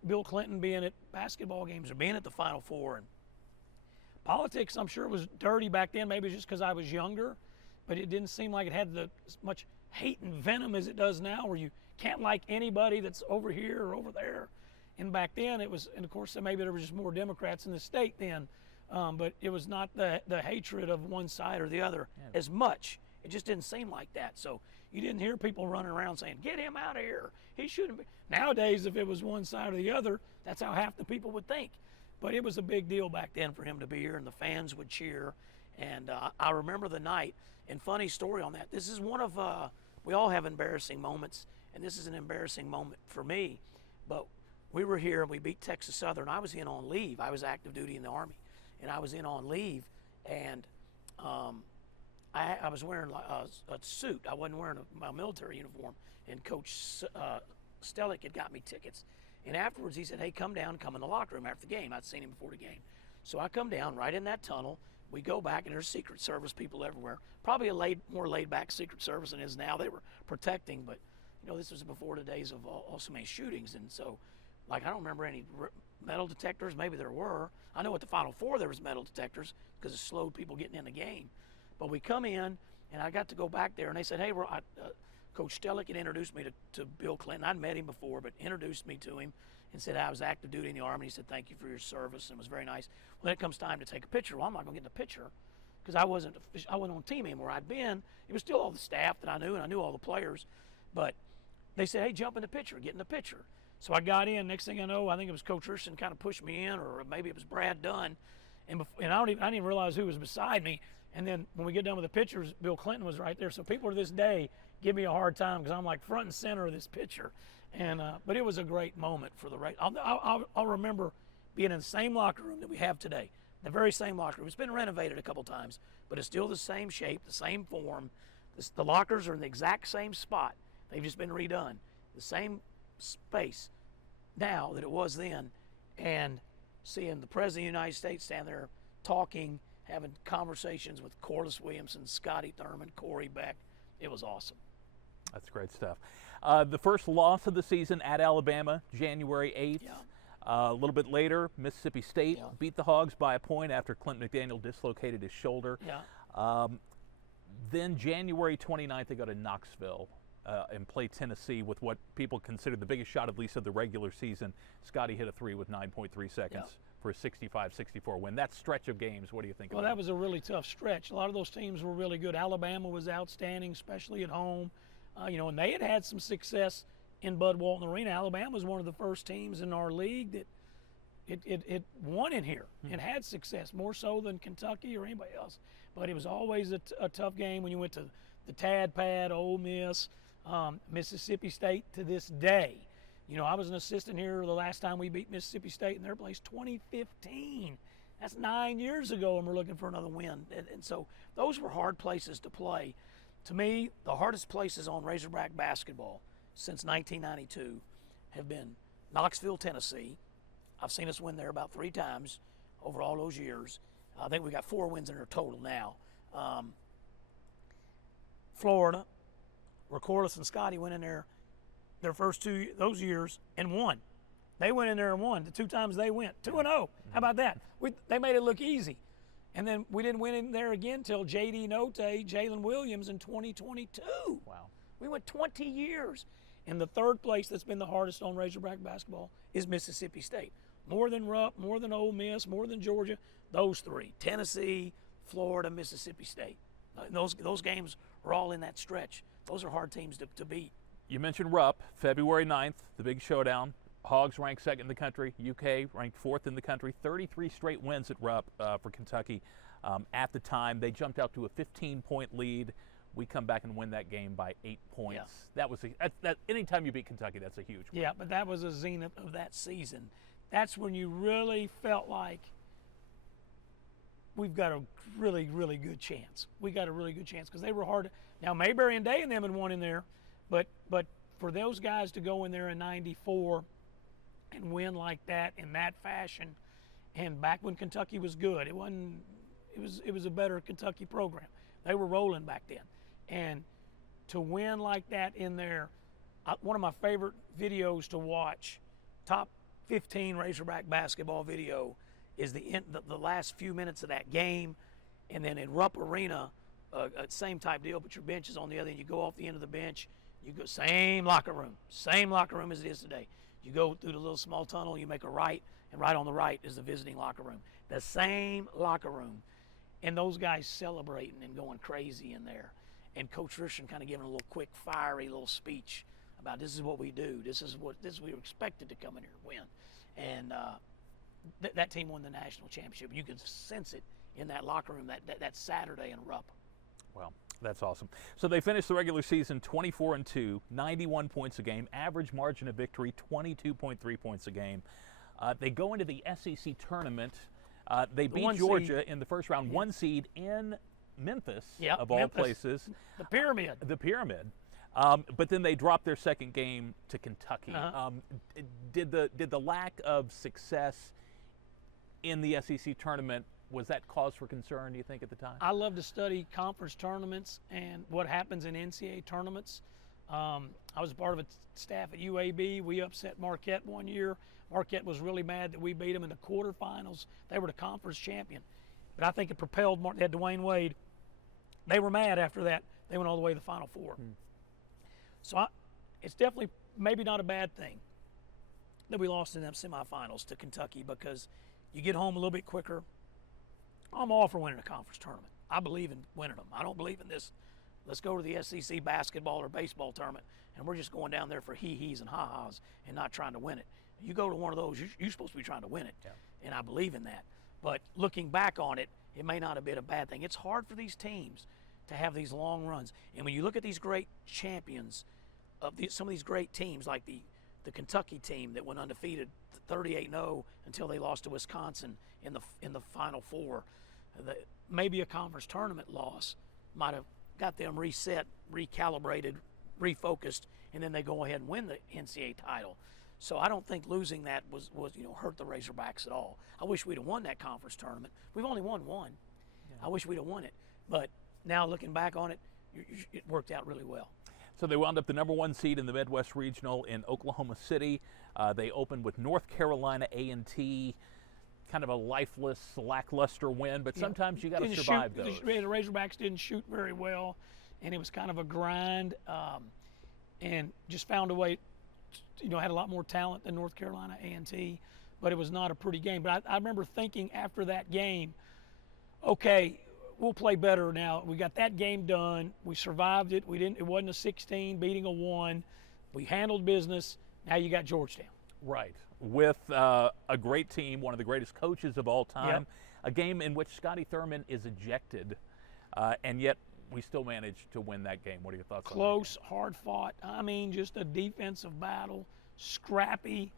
Bill Clinton being at basketball games or being at the Final Four. And politics, I'm sure, was dirty back then. Maybe it's just because I was younger, but it didn't seem like it had as much hate and venom as it does now, where you can't like anybody that's over here or over there. And back then it was, and of course maybe there were just more Democrats in the state then, but it was not the hatred of one side or the other as much. It just didn't seem like that. So you didn't hear people running around saying, get him out of here. He shouldn't be. Nowadays, if it was one side or the other, that's how half the people would think. But it was a big deal back then for him to be here, and the fans would cheer. And I remember the night, and funny story on that. This is one of, we all have embarrassing moments, and this is an embarrassing moment for me. But we were here, and we beat Texas Southern. I was in on leave. I was active duty in the Army, and I was in on leave, and I was wearing a suit. I wasn't wearing my military uniform, and Coach Stellick had got me tickets. And afterwards, he said, hey, come down, come in the locker room after the game. I'd seen him before the game. So I come down right in that tunnel. We go back, and there's Secret Service people everywhere. Probably a more laid-back Secret Service than is now. They were protecting, but, this was before the days of so many shootings. And so, I don't remember any metal detectors. Maybe there were. I know at the Final Four there was metal detectors because it slowed people getting in the game. But we come in, and I got to go back there, and they said, hey, Coach Stellick had introduced me to Bill Clinton. I'd met him before, but introduced me to him and said I was active duty in the Army. He said, thank you for your service, and it was very nice. Well, then it comes time to take a picture. Well, I'm not going to get in the picture because I wasn't on team anymore. I'd been. It was still all the staff that I knew, and I knew all the players. But they said, hey, jump in the picture, get in the picture. So I got in. Next thing I know, I think it was Coach Richardson kind of pushed me in, or maybe it was Brad Dunn. And I didn't even realize who was beside me. And then when we get done with the pictures, Bill Clinton was right there. So people to this day give me a hard time because I'm like front and center of this picture. And but it was a great moment for the race. I'll remember being in the same locker room that we have today, the very same locker room. It's been renovated a couple times, but it's still the same shape, the same form. The lockers are in the exact same spot. They've just been redone. The same space now that it was then. And seeing the President of the United States stand there talking, having conversations with Corliss Williamson, Scotty Thurman, Corey Beck. It was awesome. That's great stuff. The first loss of the season at Alabama, January 8th. Yeah. A little bit later, Mississippi State beat the Hogs by a point after Clint McDaniel dislocated his shoulder. Yeah. Then January 29th, they go to Knoxville and play Tennessee with what people consider the biggest shot, at least of the regular season. Scotty hit a three with 9.3 seconds for a 65-64 win. That stretch of games, what do you think Well, about that was a really tough stretch. A lot of those teams were really good. Alabama was outstanding, especially at home. And they had some success in Bud Walton Arena. Alabama was one of the first teams in our league that it won in here and had success, more so than Kentucky or anybody else. But it was always a tough game when you went to the Tad Pad, Ole Miss, Mississippi State to this day. I was an assistant here the last time we beat Mississippi State in their place, 2015. That's 9 years ago, and we're looking for another win. And so those were hard places to play. To me, the hardest places on Razorback basketball since 1992 have been Knoxville, Tennessee. I've seen us win there about 3 times over all those years. I think we got 4 wins in our total now. Florida, where Corliss and Scotty went in there their first 2 those years and won. They went in there and won the 2 times they went 2-0. How about that? They made it look easy. And then we didn't win in there again until J.D. Note, Jalen Williams in 2022. Wow. We went 20 years. And the third place that's been the hardest on Razorback basketball is Mississippi State. More than Rupp, more than Ole Miss, more than Georgia, those 3. Tennessee, Florida, Mississippi State. Those games are all in that stretch. Those are hard teams to beat. You mentioned Rupp, February 9th, the big showdown. Hogs ranked 2nd in the country. UK ranked 4th in the country. 33 straight wins at Rupp for Kentucky. At the time, they jumped out to a 15-point lead. We come back and win that game by 8 points. Yeah. That was anytime you beat Kentucky, that's a huge win. Yeah, but that was a zenith of that season. That's when you really felt like we've got a really, really good chance. We got a really good chance because they were hard. Now, Mayberry and Day and them had won in there, but for those guys to go in there in '94 and win like that in that fashion, and back when Kentucky was good, it was a better Kentucky program. They were rolling back then, and to win like that in there, one of my favorite videos to watch, top 15 Razorback basketball video, is the last few minutes of that game, and then in Rupp Arena, same type deal, but your bench is on the other end. You go off the end of the bench, you go same locker room as it is today. You go through the little small tunnel, you make a right, and right on the right is the visiting locker room. The same locker room, and those guys celebrating and going crazy in there, and Coach Richardson kind of giving a little quick, fiery little speech about this is what we do. This is we were expected to come in here and win, and that team won the national championship. You could sense it in that locker room that Saturday in Rupp. Well, that's awesome. So they finished the regular season 24-2, 91 points a game, average margin of victory 22.3 points a game. They go into the SEC tournament. They beat Georgia in the first round, 1 seed in Memphis, of all places. The Pyramid. The Pyramid. But then they dropped their second game to Kentucky. Did the lack of success in the SEC tournament, was that cause for concern, do you think, at the time? I love to study conference tournaments and what happens in NCAA tournaments. I was a part of a staff at UAB. We upset Marquette one year. Marquette was really mad that we beat them in the quarterfinals. They were the conference champion. But I think it propelled They had Dwayne Wade. They were mad after that. They went all the way to the Final Four. So it's definitely maybe not a bad thing that we lost in them semifinals to Kentucky, because you get home a little bit quicker. I'm all for winning a conference tournament. I believe in winning them. I don't believe in this, let's go to the SEC basketball or baseball tournament, and we're just going down there for hee-hees and ha-has and not trying to win it. You go to one of those, you're supposed to be trying to win it, and I believe in that. But looking back on it, it may not have been a bad thing. It's hard for these teams to have these long runs. And when you look at these great champions, some of these great teams, like the Kentucky team that went undefeated 38-0 until they lost to Wisconsin in the Final Four, maybe a conference tournament loss might have got them reset, recalibrated, refocused, and then they go ahead and win the NCAA title. So I don't think losing that was hurt the Razorbacks at all. I wish we'd have won that conference tournament. We've only won one. I wish we'd have won it. But now looking back on it, it worked out really well. So they wound up the #1 seed in the Midwest Regional in Oklahoma City. They opened with North Carolina A&T, kind of a lifeless, lackluster win, but sometimes you got to survive those. The Razorbacks didn't shoot very well, and it was kind of a grind. and just found a way. Had a lot more talent than North Carolina A&T, but it was not a pretty game. But I remember thinking after that game, okay, we'll play better now. We got that game done. We survived it. It wasn't a 16 beating a 1. We handled business. Now you got Georgetown. Right. With a great team, one of the greatest coaches of all time, Yep. a game in which Scotty Thurman is ejected, and yet we still managed to win that game. What are your thoughts on that? Close, hard fought. I mean, just a defensive battle, scrappy.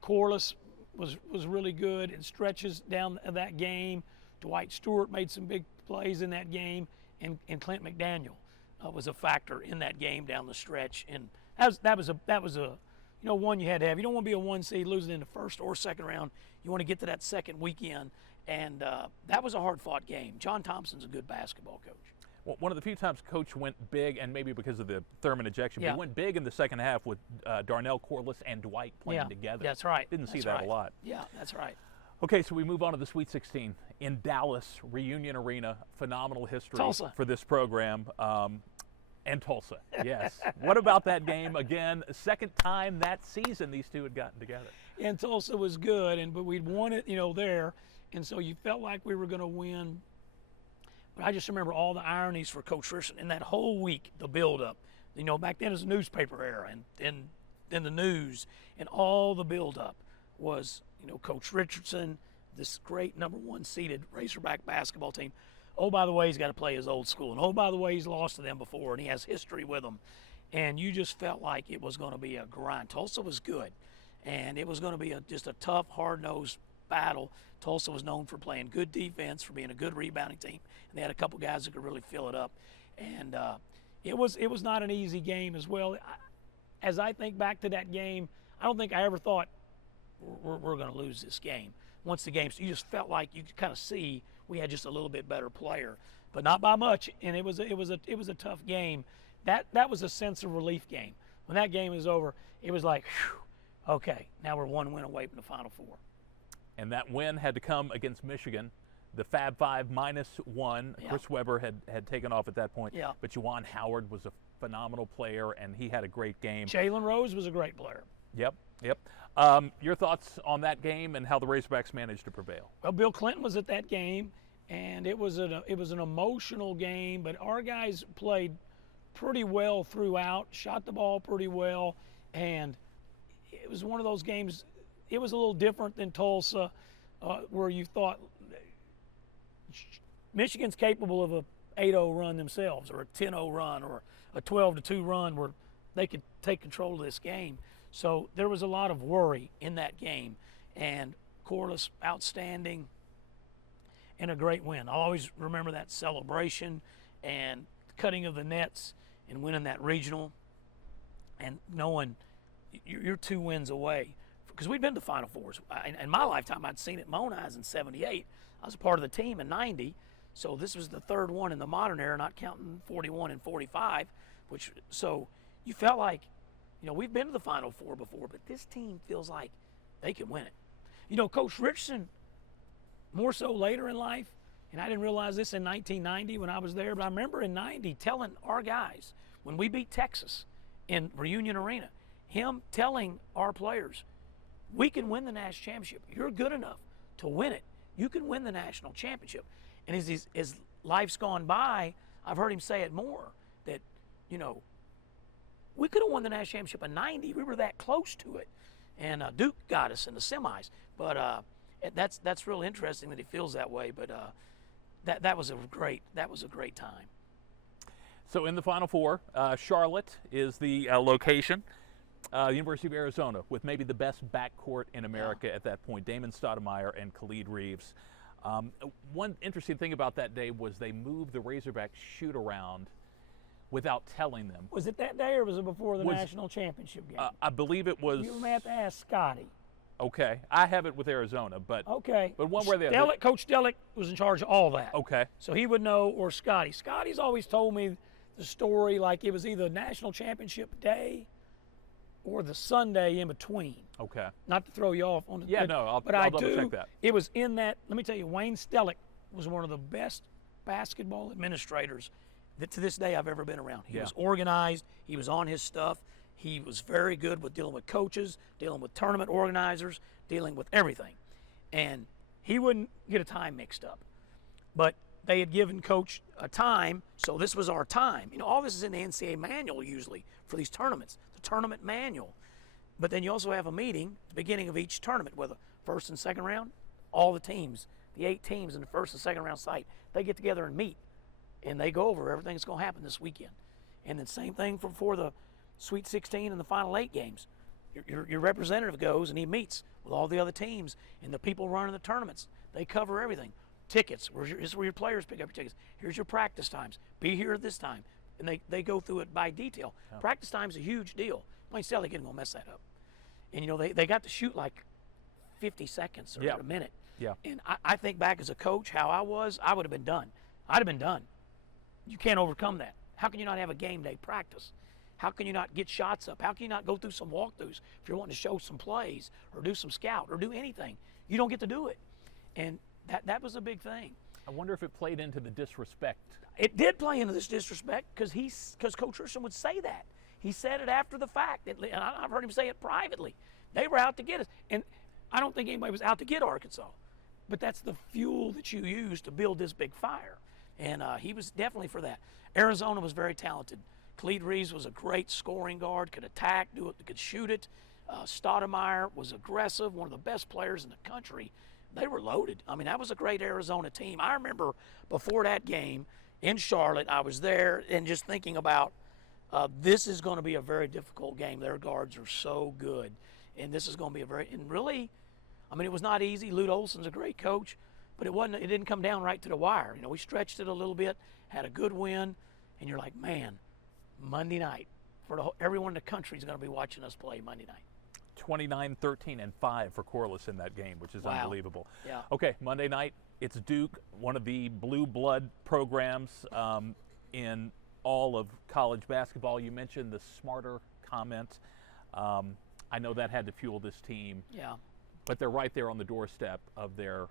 Corliss was really good in stretches down that game. Dwight Stewart made some big plays in that game, and Clint McDaniel was a factor in that game down the stretch. And that was a one you had to have. You don't want to be a 1 seed losing in the first or second round. You want to get to that second weekend, and that was a hard-fought game. John Thompson's a good basketball coach. Well, one of the few times Coach went big, and maybe because of the Thurman ejection, but Yeah. he went big in the second half with Darnell Corliss and Dwight playing together. That's right. Didn't see That's that right. a lot. Yeah, that's right. Okay, so we move on to the Sweet 16 in Dallas, Reunion Arena. Phenomenal history Tulsa. for this program. And Tulsa, yes. What about that game? Again, second time that season these two had gotten together. And Tulsa was good, but we'd won it, there, and so you felt like we were going to win. But I just remember all the ironies for Coach Richardson in that whole week, the build-up. Back then it was a newspaper era, and then the news, and all the build-up was, Coach Richardson, this great number 1 seeded Razorback basketball team. Oh, by the way, he's got to play his old school, and oh, by the way, he's lost to them before, and he has history with them. And you just felt like it was going to be a grind. Tulsa was good, and it was going to be just a tough, hard-nosed battle. Tulsa was known for playing good defense, for being a good rebounding team, and they had a couple guys that could really fill it up. And it was not an easy game as well. As I think back to that game, I don't think I ever thought we're going to lose this game. Once the game, so you just felt like you could kind of see we had just a little bit better player, but not by much. And it was a tough game. That was a sense of relief game. When that game was over, it was like, whew, okay, now we're 1 win away from the Final Four. And that win had to come against Michigan. The Fab Five -1. Yeah. Chris Webber had taken off at that point. Yeah. But Juwan Howard was a phenomenal player, and he had a great game. Jalen Rose was a great player. Yep. Your thoughts on that game and how the Razorbacks managed to prevail? Well, Bill Clinton was at that game, and it was an emotional game, but our guys played pretty well throughout, shot the ball pretty well, and it was one of those games. It was a little different than Tulsa, where you thought Michigan's capable of a 8-0 run themselves, or a 10-0 run, or a 12-2 run where they could take control of this game. So there was a lot of worry in that game, and Corliss outstanding and a great win. I'll always remember that celebration and cutting of the nets and winning that regional, and knowing you're 2 wins away. Because we'd been to Final Fours. In my lifetime, I'd seen it in my own eyes in '78. I was a part of the team in '90, so this was the 3rd one in the modern era, not counting 41 and 45. So you felt like, we've been to the Final Four before, but this team feels like they can win it. Coach Richardson, more so later in life, and I didn't realize this in 1990 when I was there, but I remember in '90 telling our guys, when we beat Texas in Reunion Arena, him telling our players, we can win the national championship. You're good enough to win it. You can win the national championship. And as life's gone by, I've heard him say it more, that, we could have won the national championship in '90. We were that close to it. And Duke got us in the semis. But that's real interesting that he feels that way. But that was a great time. So in the Final Four, Charlotte is the location. University of Arizona with maybe the best backcourt in America at that point, Damon Stoudemire and Khalid Reeves. One interesting thing about that day was they moved the Razorback shoot-around without telling them. Was it that day or was it before the national championship game? I believe it was. You may have to ask Scotty. Okay. I have it with Arizona, but okay. But one way or the other. Coach Stellick was in charge of all that. Okay. So he would know, or Scotty. Scotty's always told me the story like it was either national championship day or the Sunday in between. Okay. Not to throw you off on the. Yeah, no, I'll double check that. It was in that. Let me tell you, Wayne Stellick was one of the best basketball administrators that to this day I've ever been around. He Yeah. was organized. He was on his stuff. He was very good with dealing with coaches, dealing with tournament organizers, dealing with everything. And he wouldn't get a time mixed up. But they had given Coach a time, so this was our time. You know, all this is in the NCAA manual usually for these tournaments, the tournament manual. But then you also have a meeting at the beginning of each tournament with a first and second round. All the teams, the 8 teams in the first and second round site, they get together and meet. And they go over everything that's going to happen this weekend. And then same thing for the Sweet 16 and the Final 8 games. Your representative goes and he meets with all the other teams and the people running the tournaments. They cover everything. Tickets, here's where your players pick up your tickets. Here's your practice times. Be here at this time. And they go through it by detail. Oh. Practice time's a huge deal. Plain still, they ain't gonna mess that up. And you know, they got to shoot like 50 seconds or a minute. Yeah. And I think back as a coach, how I would have been done. I'd have been done. You can't overcome that. How can you not have a game day practice? How can you not get shots up? How can you not go through some walkthroughs if you're wanting to show some plays or do some scout or do anything? You don't get to do it. And that was a big thing. I wonder if it played into the disrespect. It did play into this disrespect because Coach Richardson would say that. He said it after the fact. And I've heard him say it privately. They were out to get us. And I don't think anybody was out to get Arkansas. But that's the fuel that you use to build this big fire. And he was definitely for that. Arizona was very talented. Khalid Reeves was a great scoring guard, could attack, do it, could shoot it. Stoudemire was aggressive, one of the best players in the country. They were loaded. I mean, that was a great Arizona team. I remember before that game in Charlotte, I was there and just thinking about this is going to be a very difficult game. Their guards are so good. And this is going to be and really, I mean, it was not easy. Lute Olson's a great coach, but it didn't come down right to the wire. You know, we stretched it a little bit, had a good win, and you're like, man, Monday night, everyone in the country is going to be watching us play Monday night. 29, 13, and 5 for Corliss in that game, which is unbelievable. Yeah. Okay, Monday night, it's Duke, one of the blue blood programs in all of college basketball. You mentioned the smarter comment. I know that had to fuel this team. Yeah. But they're right there on the doorstep of their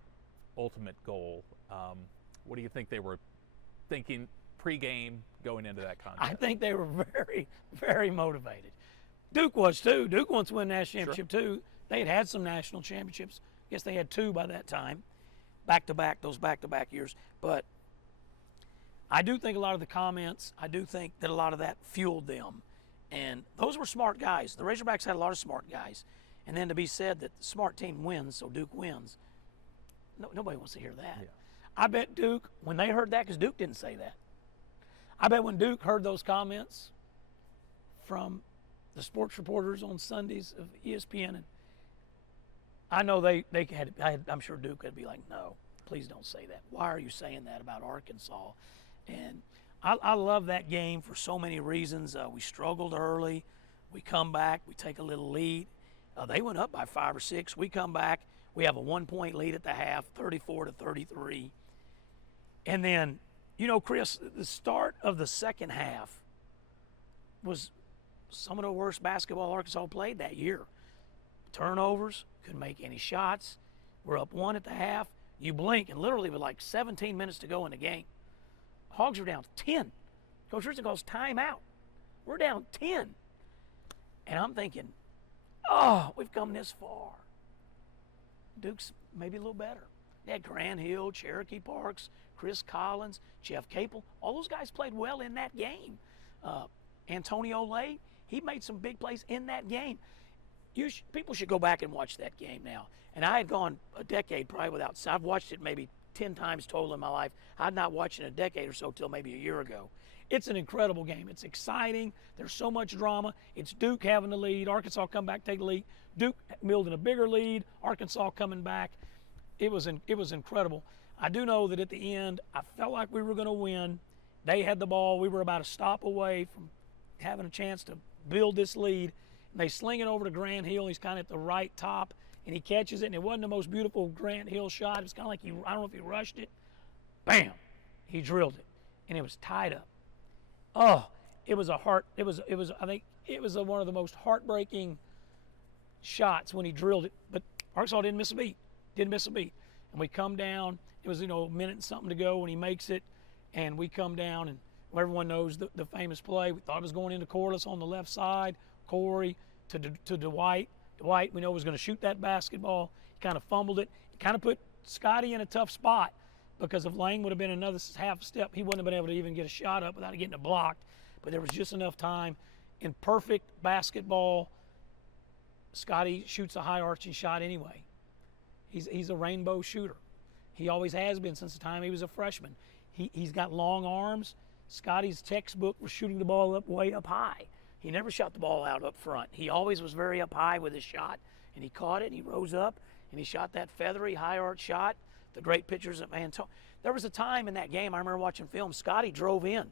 ultimate goal. What do you think they were thinking pregame going into that contest? I think they were very, very motivated. Duke was too. Duke wants to win a national championship too. They had some national championships. I guess they had 2 by that time, those back-to-back years. But I do think a lot of the comments, I do think that a lot of that fueled them. And those were smart guys. The Razorbacks had a lot of smart guys. And then to be said that the smart team wins, so Duke wins, nobody wants to hear that. Yeah. I bet Duke, when they heard that, because Duke didn't say that, I bet when Duke heard those comments from the sports reporters on Sundays of ESPN, and I know I'm sure Duke would be like, no, please don't say that. Why are you saying that about Arkansas? And I love that game for so many reasons. We struggled early. We come back. We take a little lead. They went up by 5 or 6. We come back. We have a 1-point lead at the half, 34-33. And then, you know, Chris, the start of the second half was some of the worst basketball Arkansas played that year. Turnovers, couldn't make any shots. We're up 1 at the half. You blink, and literally with like 17 minutes to go in the game, Hogs are down 10. Coach Richardson calls timeout. We're down 10. And I'm thinking, oh, we've come this far. Duke's maybe a little better. They had Grant Hill, Cherokee Parks, Chris Collins, Jeff Capel. All those guys played well in that game. Antonio Lay, he made some big plays in that game. People should go back and watch that game now. And I had gone a decade probably without. I've watched it maybe 10 times total in my life. I'd not watched it in a decade or so till maybe a year ago. It's an incredible game. It's exciting. There's so much drama. It's Duke having the lead. Arkansas come back, take the lead. Duke building a bigger lead. Arkansas coming back. It was incredible. I do know that at the end, I felt like we were going to win. They had the ball. We were about a stop away from having a chance to build this lead. And they sling it over to Grant Hill. He's kind of at the right top, and he catches it. And it wasn't the most beautiful Grant Hill shot. It was kind of like I don't know if he rushed it. Bam! He drilled it, and it was tied up. Oh, it was I think it was one of the most heartbreaking shots when he drilled it. But Arkansas didn't miss a beat. And we come down. It was, a minute and something to go when he makes it. And we come down and everyone knows the famous play. We thought it was going into Corliss on the left side. Corey to Dwight. Dwight, we know, was going to shoot that basketball. He kind of fumbled it. He kind of put Scotty in a tough spot because if Lang would have been another half step, he wouldn't have been able to even get a shot up without getting it blocked. But there was just enough time. In perfect basketball, Scotty shoots a high arching shot anyway. He's a rainbow shooter. He always has been since the time he was a freshman. He's got long arms. Scotty's textbook was shooting the ball way up high. He never shot the ball out up front. He always was very up high with his shot, and he caught it, and he rose up, and he shot that feathery, high arch shot. The great pictures of Antonio. There was a time in that game, I remember watching film, Scotty drove in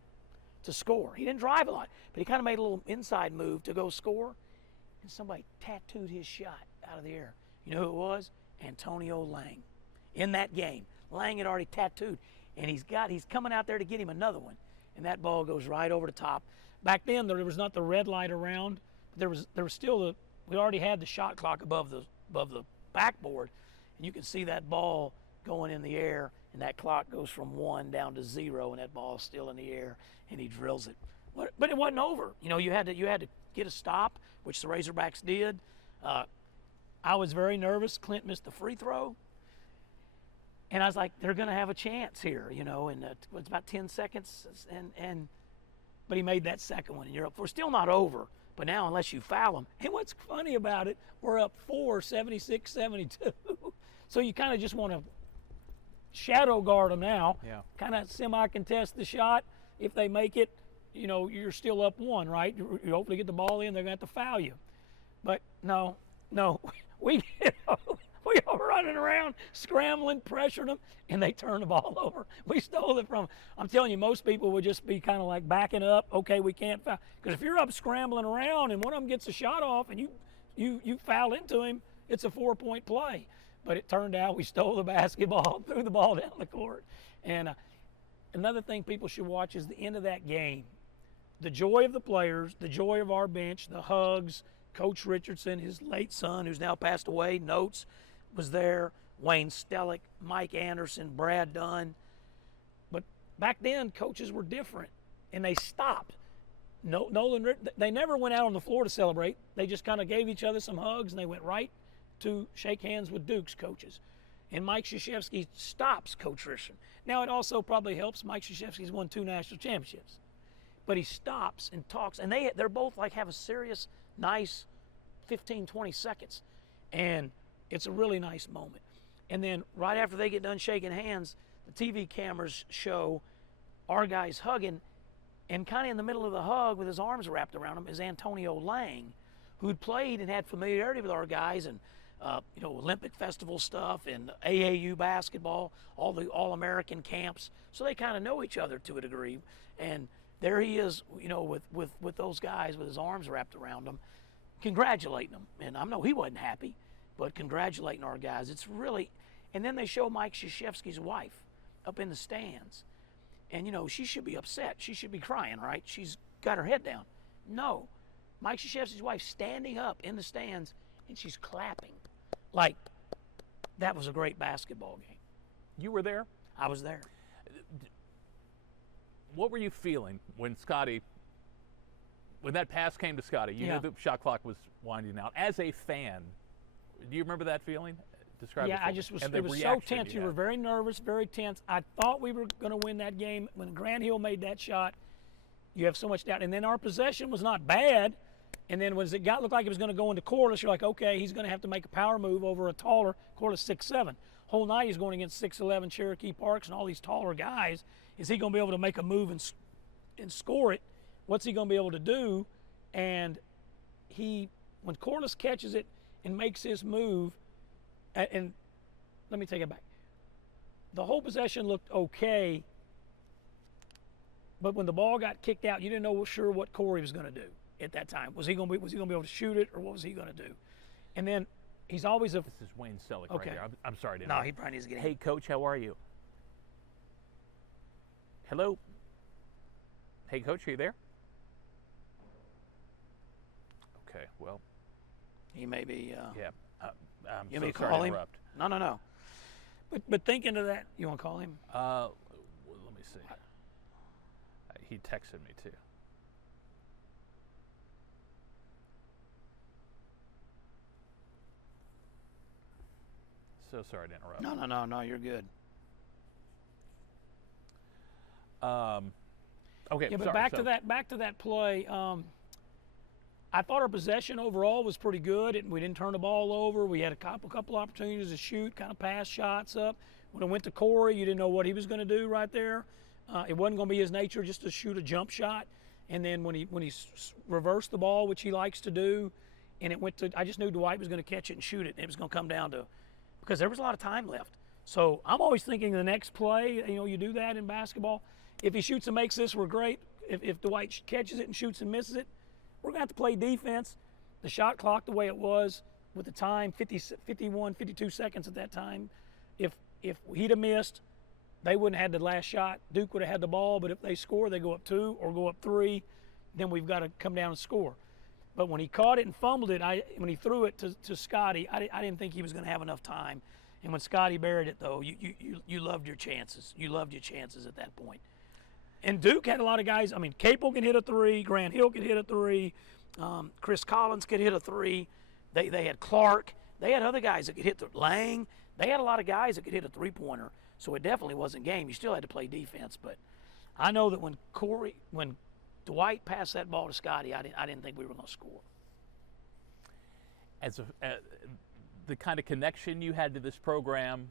to score. He didn't drive a lot, but he kind of made a little inside move to go score, and somebody tattooed his shot out of the air. You know who it was? Antonio Lang. In that game, Lang had already tattooed, and he's coming out there to get him another one, and that ball goes right over the top. Back then, there was not the red light around, but there was still we already had the shot clock above the backboard, and you can see that ball going in the air, and that clock goes from 1 down to 0, and that ball's still in the air, and he drills it. But it wasn't over. You know, you had to get a stop, which the Razorbacks did. I was very nervous. Clint missed the free throw, and I was like, they're going to have a chance here, you know. And it's about 10 seconds, but he made that second one, and you're up. We're still not over, but now unless you foul him. And what's funny about it, we're up 4, 76-72. So you kind of just want to shadow guard them now. Yeah. Kind of semi-contest the shot. If they make it, you know, you're still up 1, right? You hopefully get the ball in. They're going to have to foul you. But no, we are running around, scrambling, pressuring them, and they turn the ball over. We stole it from them. I'm telling you, most people would just be kind of like backing up. Okay, we can't foul. Because if you're up scrambling around and one of them gets a shot off and you foul into him, it's a 4-point play. But it turned out we stole the basketball, threw the ball down the court. And another thing people should watch is the end of that game. The joy of the players, the joy of our bench, the hugs. Coach Richardson, his late son, who's now passed away, Notes, was there. Wayne Stellick, Mike Anderson, Brad Dunn. But back then, coaches were different, and they stopped. Nolan, they never went out on the floor to celebrate. They just kind of gave each other some hugs, and they went right to shake hands with Duke's coaches. And Mike Krzyzewski stops Coach Richardson. Now, it also probably helps. Mike Krzyzewski's won 2 national championships. But he stops and talks, and they're both like have a serious, nice 15, 20 seconds. And it's a really nice moment. And then right after they get done shaking hands, the TV cameras show our guys hugging, and kind of in the middle of the hug with his arms wrapped around him is Antonio Lang, who'd played and had familiarity with our guys and you know, Olympic festival stuff and AAU basketball, all the All-American camps. So they kind of know each other to a degree. And there he is, you know, with those guys with his arms wrapped around them, congratulating them. And I know he wasn't happy, but congratulating our guys. It's really, and then they show Mike Krzyzewski's wife up in the stands. And, you know, she should be upset. She should be crying, right? She's got her head down. No. Mike Krzyzewski's wife standing up in the stands, and she's clapping. Like, that was a great basketball game. You were there? I was there. What were you feeling when that pass came to Scotty? You knew the shot clock was winding out. As a fan, do you remember that feeling? Describe it. Yeah, I just was. It was so tense. You were very nervous, very tense. I thought we were going to win that game. When Grant Hill made that shot, you have so much doubt. And then our possession was not bad. And then when it looked like it was going to go into Corliss, you're like, okay, he's going to have to make a power move over a taller Corliss 6'7". Whole night he's going against 6'11" Cherokee Parks and all these taller guys. Is he going to be able to make a move and score it? What's he going to be able to do? And when Corliss catches it and makes his move, and let me take it back. The whole possession looked okay, but when the ball got kicked out, you didn't know sure what Corey was going to do at that time. Was he going to be able to shoot it, or what was he going to do? And then he's always This is Wayne Stellick right here. I'm sorry to No, he probably needs to get Hey, Coach, how are you? Hello? Hey, Coach, are you there? Okay, well. He may be. Yeah. I'm you so may sorry call to him. interrupt. No. But thinking of that, you want to call him? Let me see. he texted me too. So sorry to interrupt. No, you're good. Okay. Yeah, but sorry, back to that play. I thought our possession overall was pretty good, and we didn't turn the ball over. We had a couple opportunities to shoot, kind of pass shots up. When it went to Corey, you didn't know what he was going to do right there. It wasn't going to be his nature just to shoot a jump shot. And then when he reversed the ball, which he likes to do, and it went to, I just knew Dwight was going to catch it and shoot it. And it was going to come down to, because there was a lot of time left. So I'm always thinking the next play, you do that in basketball. If he shoots and makes this, we're great. If Dwight catches it and shoots and misses it, we're going to have to play defense. The shot clock the way it was with the time, 51, 52 seconds at that time. If he'd have missed, they wouldn't have had the last shot. Duke would have had the ball, but if they score, they go up 2 or go up 3, then we've got to come down and score. But when he caught it and fumbled it, when he threw it to Scotty, I didn't think he was going to have enough time. And when Scotty buried it, though, you loved your chances. You loved your chances at that point. And Duke had a lot of guys. I mean, Capel can hit a 3. Grant Hill could hit a 3. Chris Collins could hit a 3. They had Clark. They had other guys that could hit the Lang. They had a lot of guys that could hit a 3-pointer. So it definitely wasn't game. You still had to play defense. But I know that when Dwight passed that ball to Scotty, I didn't think we were going to score. As the kind of connection you had to this program,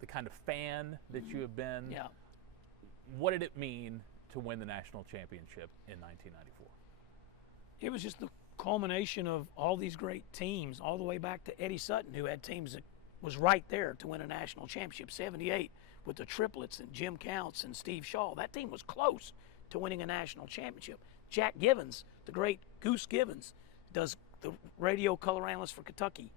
the kind of fan that you have been, Yeah. What did it mean to win the national championship in 1994? It was just the culmination of all these great teams, all the way back to Eddie Sutton, who had teams that was right there to win a national championship. 78 with the triplets and Jim Counts and Steve Shaw. That team was close to winning a national championship. Jack Givens, the great Goose Givens, does the radio color analyst for Kentucky.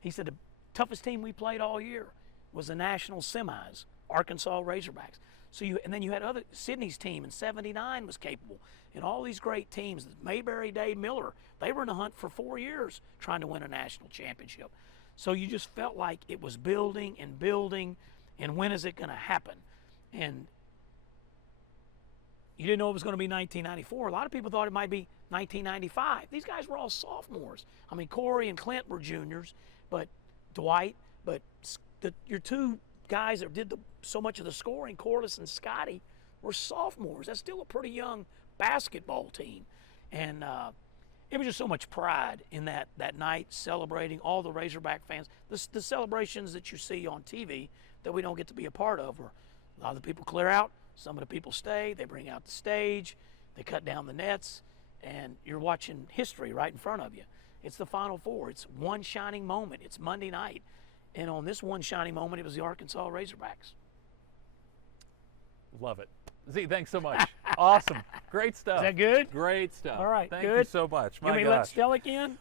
He said the toughest team we played all year was the national semis, Arkansas Razorbacks. And then you had Sydney's team in 79 was capable. And all these great teams, Mayberry, Dave Miller, they were in the hunt for 4 years trying to win a national championship. So you just felt like it was building, and when is it going to happen? And you didn't know it was going to be 1994. A lot of people thought it might be 1995. These guys were all sophomores. I mean, Corey and Clint were juniors, but Dwight, but your two guys that did so much of the scoring, Corliss and Scotty, were sophomores. That's still a pretty young basketball team. And it was just so much pride in that night, celebrating all the Razorback fans. The celebrations that you see on TV that we don't get to be a part of, where a lot of the people clear out, some of the people stay, they bring out the stage, they cut down the nets, and you're watching history right in front of you. It's the Final Four. It's one shining moment. It's Monday night. And on this one shining moment, it was the Arkansas Razorbacks. Love it. Z, thanks so much. Awesome. Great stuff. Is that good? Great stuff. All right, Thank good. you so much. My You want me to let gosh. Stellick in?